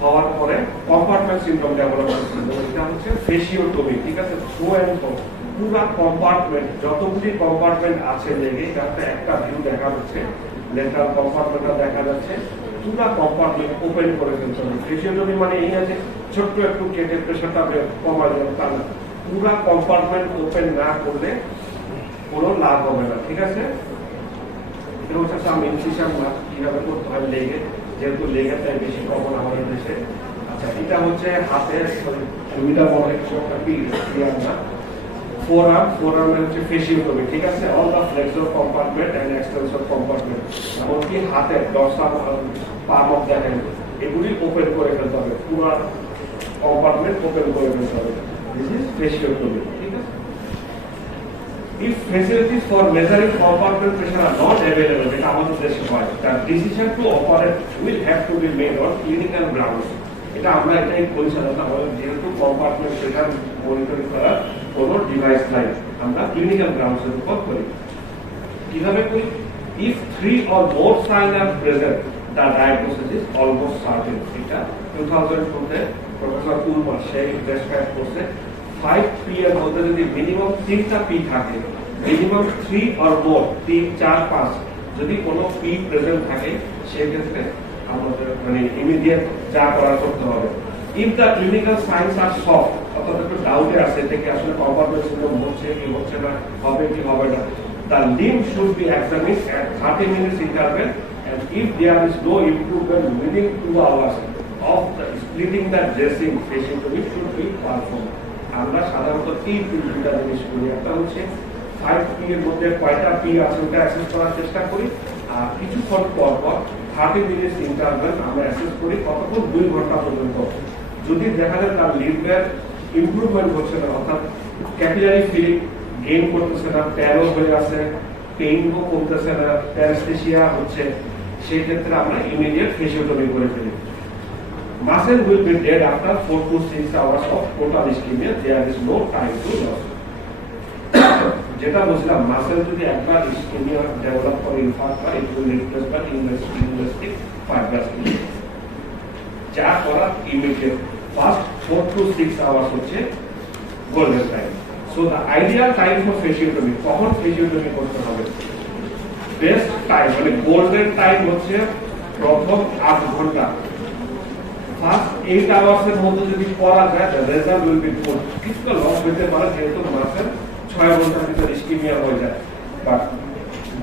হওয়ার পরে কম্পার্টমেন্ট সিনড্রোম ডেভেলপ হচ্ছে। এটা হচ্ছে ফেসিওটমি। ঠিক আছে, থ্রু অ্যান্ড থ্রু পুরা কম্পার্টমেন্ট যতগুলি কম্পার্টমেন্ট আছে লেগে যাতে একটা ভিউ দেখা যাচ্ছে, লেটার কম্পার্টমেন্টটা দেখা যাচ্ছে, পুরা কম্পার্টমেন্ট ওপেন করে ফেলতে হবে। ফেসিওটমি মানে এই আছে ছোট্ট একটু কেটে প্রেশারটা কমা যাবে তা না, পুরা কম্পার্টমেন্ট ওপেন না করলে কোনো লাভ হবে না। ঠিক আছে, এটা হচ্ছে সাম ইনসিশন মার্ক কিভাবে করতে হয় লেগে, যেহেতু লেগেরটাই বেশি কমন আমাদের দেশে। আচ্ছা, এটা হচ্ছে হাতের সুবিধা বড় একটা ক্লিয়ার না। ফোরআর্ম হচ্ছে ফেসিওটমি। ঠিক আছে, all the flexor compartment and extensor compartment, এমনকি হাতের dorsal palm of the hand, এগুলি ওপেন করে ফেলতে হবে, পুরো কম্পার্টমেন্ট ওপেন করে ফেলতে হবে। This is fasciotomy. ঠিক আছে, if facilities for measuring compartment pressure are not available, এটা আমাদের দেশে হয়, the decision to operate will have to be made on clinical grounds. এটা আমরা এটাই পরিচালনা হয়, যেহেতু কম্পার্টমেন্ট প্রেশার মনিটরিং করার কোনো ডিভাইস নাই, আমরা ক্লিনিক্যাল গ্রাউন্ডসের উপর করি। কিভাবে করি? if 3 or more signs are present, the diagnosis is almost certain. এটা 2002 তে প্রফেসর কুলমার সেই ডেসক্রাইব করছে 5P এর মধ্যে যদি মিনিমাম 3টা P থাকে, মিনিমাম 3 or more 3, 4, 5 যদি কোনো P প্রেজেন্ট থাকে, সেক্ষেত্রে আমাদের মানে ইমিডিয়েট যা করার করতে হবে। If the clinical signs are soft, অর্থাৎ একটু ডাউটে আছে থেকে আসলে কম্পার্টমেন্ট সিনড্রোম হচ্ছে কি হচ্ছে না, হবে কি হবে না, the limb should be examined at 30 minutes interval, and if there is no improvement within 2 hours of the splitting the dressing, fashiontomy should be performed. আমরা সাধারণত দুইটা জিনিস করি, একটা হচ্ছে 5P এর মধ্যে কয়টা P আছে ওটা অ্যাসেস করার চেষ্টা করি, আর কিছুক্ষণ পর পর 30 মিনিট ইন্টারভ্যাল আমরা অ্যাসেস করি, কতক্ষণ 2 ঘন্টা পর্যন্ত। যদি দেখা যায় তার লিম্বের ইমপ্রুভমেন্ট হচ্ছে না, অর্থাৎ ক্যাপিলারি ফিলিং গেইন করতেছে না, প্যারো হয়ে আছে, পেইনও কমতেছে না, প্যারাস্থেসিয়া হচ্ছে, সেই ক্ষেত্রে আমরা ইমিডিয়েট ফেসিওটমি করে ফেলি। Muscle will be dead after 4 to 6 hours of total ischemia. There is no time to loss. যেটা বুঝলাম, মাসেল যদি একবার ইস্কেমিয়া ডেভেলপ করে ইনফার্ক্ট হয়, it will replace by inelastic fibrous. যা করা ইমিডিয়েট, ফার্স্ট 4 to 6 আওয়ার্স হচ্ছে golden time. So the ideal time for fasciotomy, কখন ফেসিওটমি করতে হবে? বেস্ট টাইম মানে গোল্ডেন টাইম হচ্ছে প্রথম 8 ঘন্টা। ফার্স্ট 8 আওয়ার্সের মধ্যে যদি করা যায়, the result will be good. কিছুটা লস হতে পারে যেহেতু মাসেল 6 ঘন্টার ভিতরে ইস্কেমিয়া হয়ে যায়, বাট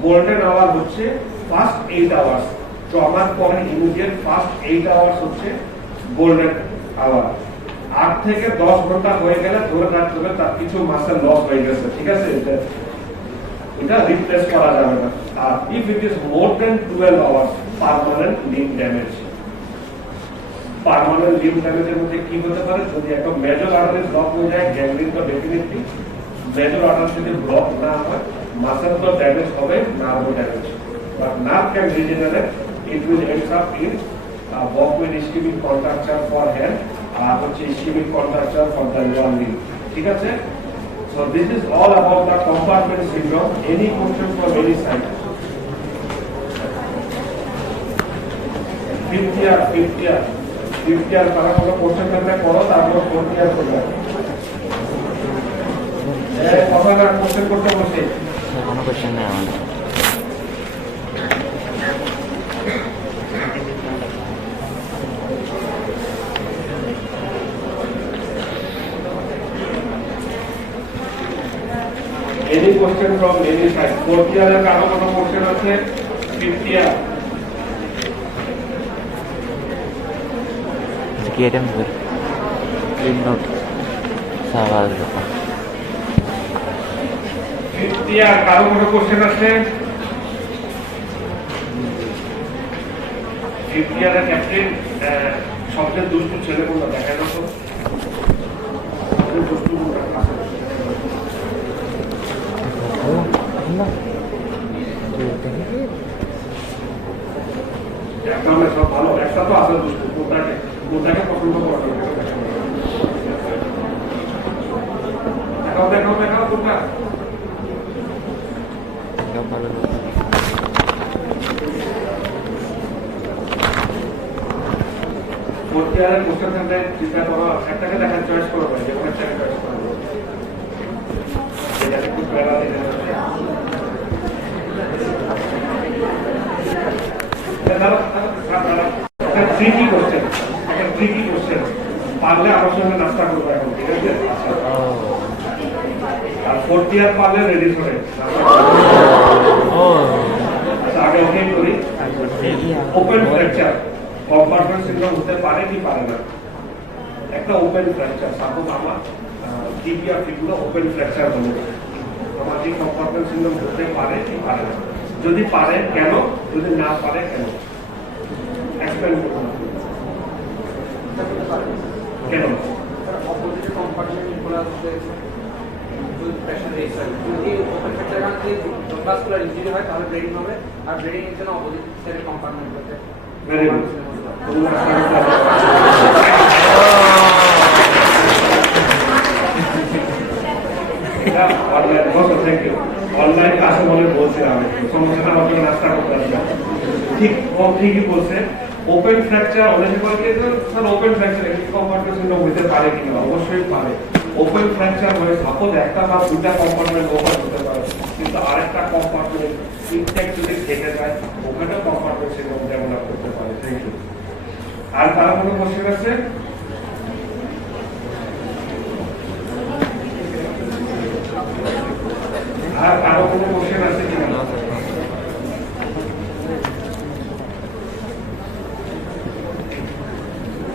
গোল্ডেন আওয়ার হচ্ছে ফার্স্ট 8 আওয়ার্স। ট্রমার পরে ইমিডিয়েট ফার্স্ট 8 আওয়ার্স হচ্ছে গোল্ডেন আওয়ার। 8 থেকে 10 ঘন্টা হয়ে গেলে ধরে রাখতে হবে তার কিছু মাসেল লস হয়ে গেছে। ঠিক আছে, এটা রিপ্লেস করা যাবে না। আর if it is more than 12 hours, permanent limb damage. Permanent limb ড্যামেজের মধ্যে কি হতে পারে? যদি একটা মেজর আর্টারি ব্লক হয়ে যায়, গ্যাংগ্রিন তো ডেফিনেটলি। মেজর আর্টারি যদি ব্লক না হয়, মাসেল তো ড্যামেজ হবে, নার্ভও damage. But nerve can regenerate, it will end up in walkway ischemic contracture for hand আর হচ্ছে ischaemic contracture for the lower limb. ঠিক আছে? So this is all about the compartment syndrome. Any question from any side? Fifth year তারা কোনো question করলে করো, তারপর 4th year করবে। কথা না কোশ্চেন করতে বসে কোনো কোশ্চেন নেই আমাদের। Any question from any side? 4th year এর কারো কোনো কোশ্চেন আছে? 5th year কি আইটেম ধর ক্লিন নোট সাবাল। 5th year কারো কোনো কোশ্চেন আছে? 5th year এর ক্যাপ্টেন সবচেয়ে দুষ্টু ছেলে কোনটা দেখা যাচ্ছে? সবচেয়ে দুষ্টু কোনটা আছে? একটা আমরা সব ভালো, একটা তো আছে দুষ্টু। কোনটাকে পছন্দ করা যাবে? দেখাও কোনটা? ফোর্থ ইয়ারের কোশ্চেন থাকলে চিন্তা করো, একটাকে দেখার চয়েস করো ভাই, যে কোনো একটাকে চয়েস করো। যেটাকে খুব প্যারা দিতে হবে। একটা ট্রিকি কোশ্চেন পারলে আমার সঙ্গে নাস্তা করবো এখন, ঠিক আছে? আর 4th ইয়ার পারলে রেডি করে আগে ওকে করি। ওপেন ফ্র্যাকচার কম্পার্টমেন্ট সিনড্রোম হতে পারে কি পারে না? একটা ওপেন ফ্র্যাকচার, সাপোজ আমার টিবিয়া ফিগুলো ওপেন ফ্র্যাকচার হলো, আমার কি কম্পার্টমেন্ট সিনড্রোম হতে পারে কি পারে না? যদি পারে কেন? যদি না পারে কেন? এক্সপ্লেইন করুন কেন? অপোজিট কম্পার্টমেন্ট খোলা হচ্ছে প্রেশার রেস হয়, যদি ওপেন ফ্র্যাকচার যদি ভাস্কুলার ইনজুরি হয় তাহলে ব্লিডিং হবে, আর ব্লিডিং এর জন্য অপোজিট সাইডের কম্পার্টমেন্টগুলোতে ভেরি গুড। অনলাইন ক্লাসে বলে বলছিলাম সমস্যাটা আমাকে নাস্তা করতে আসলাম। ঠিক ও ঠিকই বলছে। ওপেন ফ্র্যাকচার অনেকে বলে কি sir open fracture compartment syndrome হতে পারে কিনা? অবশ্যই পারে। ওপেন ফ্র্যাকচার হয়ে সাপোজ একটা বা দুটা কম্পার্টমেন্ট ওপেন হতে পারে, কিন্তু আরেকটা কম্পার্টমেন্ট ইনটেক্ট যদি থেকে যায়, ওখানেও কম্পার্টমেন্ট সিনড্রোম ডেভেলপ করতে পারে। Thank you. আর তারা কোনো কোশ্চেন আছে? আর কারো কোনো কোশ্চেন আছে কিনা?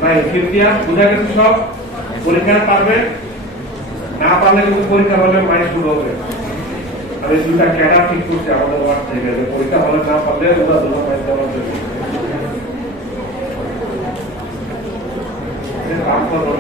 ভাই 5th ইয়ার বুঝা গেছে সব? পরীক্ষা পারবে? না পারলে কিন্তু পরীক্ষা হলে মাইনে শুরু হবে। আমি দুটা ক্যাডার ঠিক করছি আমাদের ওয়ার্ড থেকে, যে পরীক্ষা হলে না পারলে ওরা দুটো মাইনে দেওয়ার জন্য কাম করবো।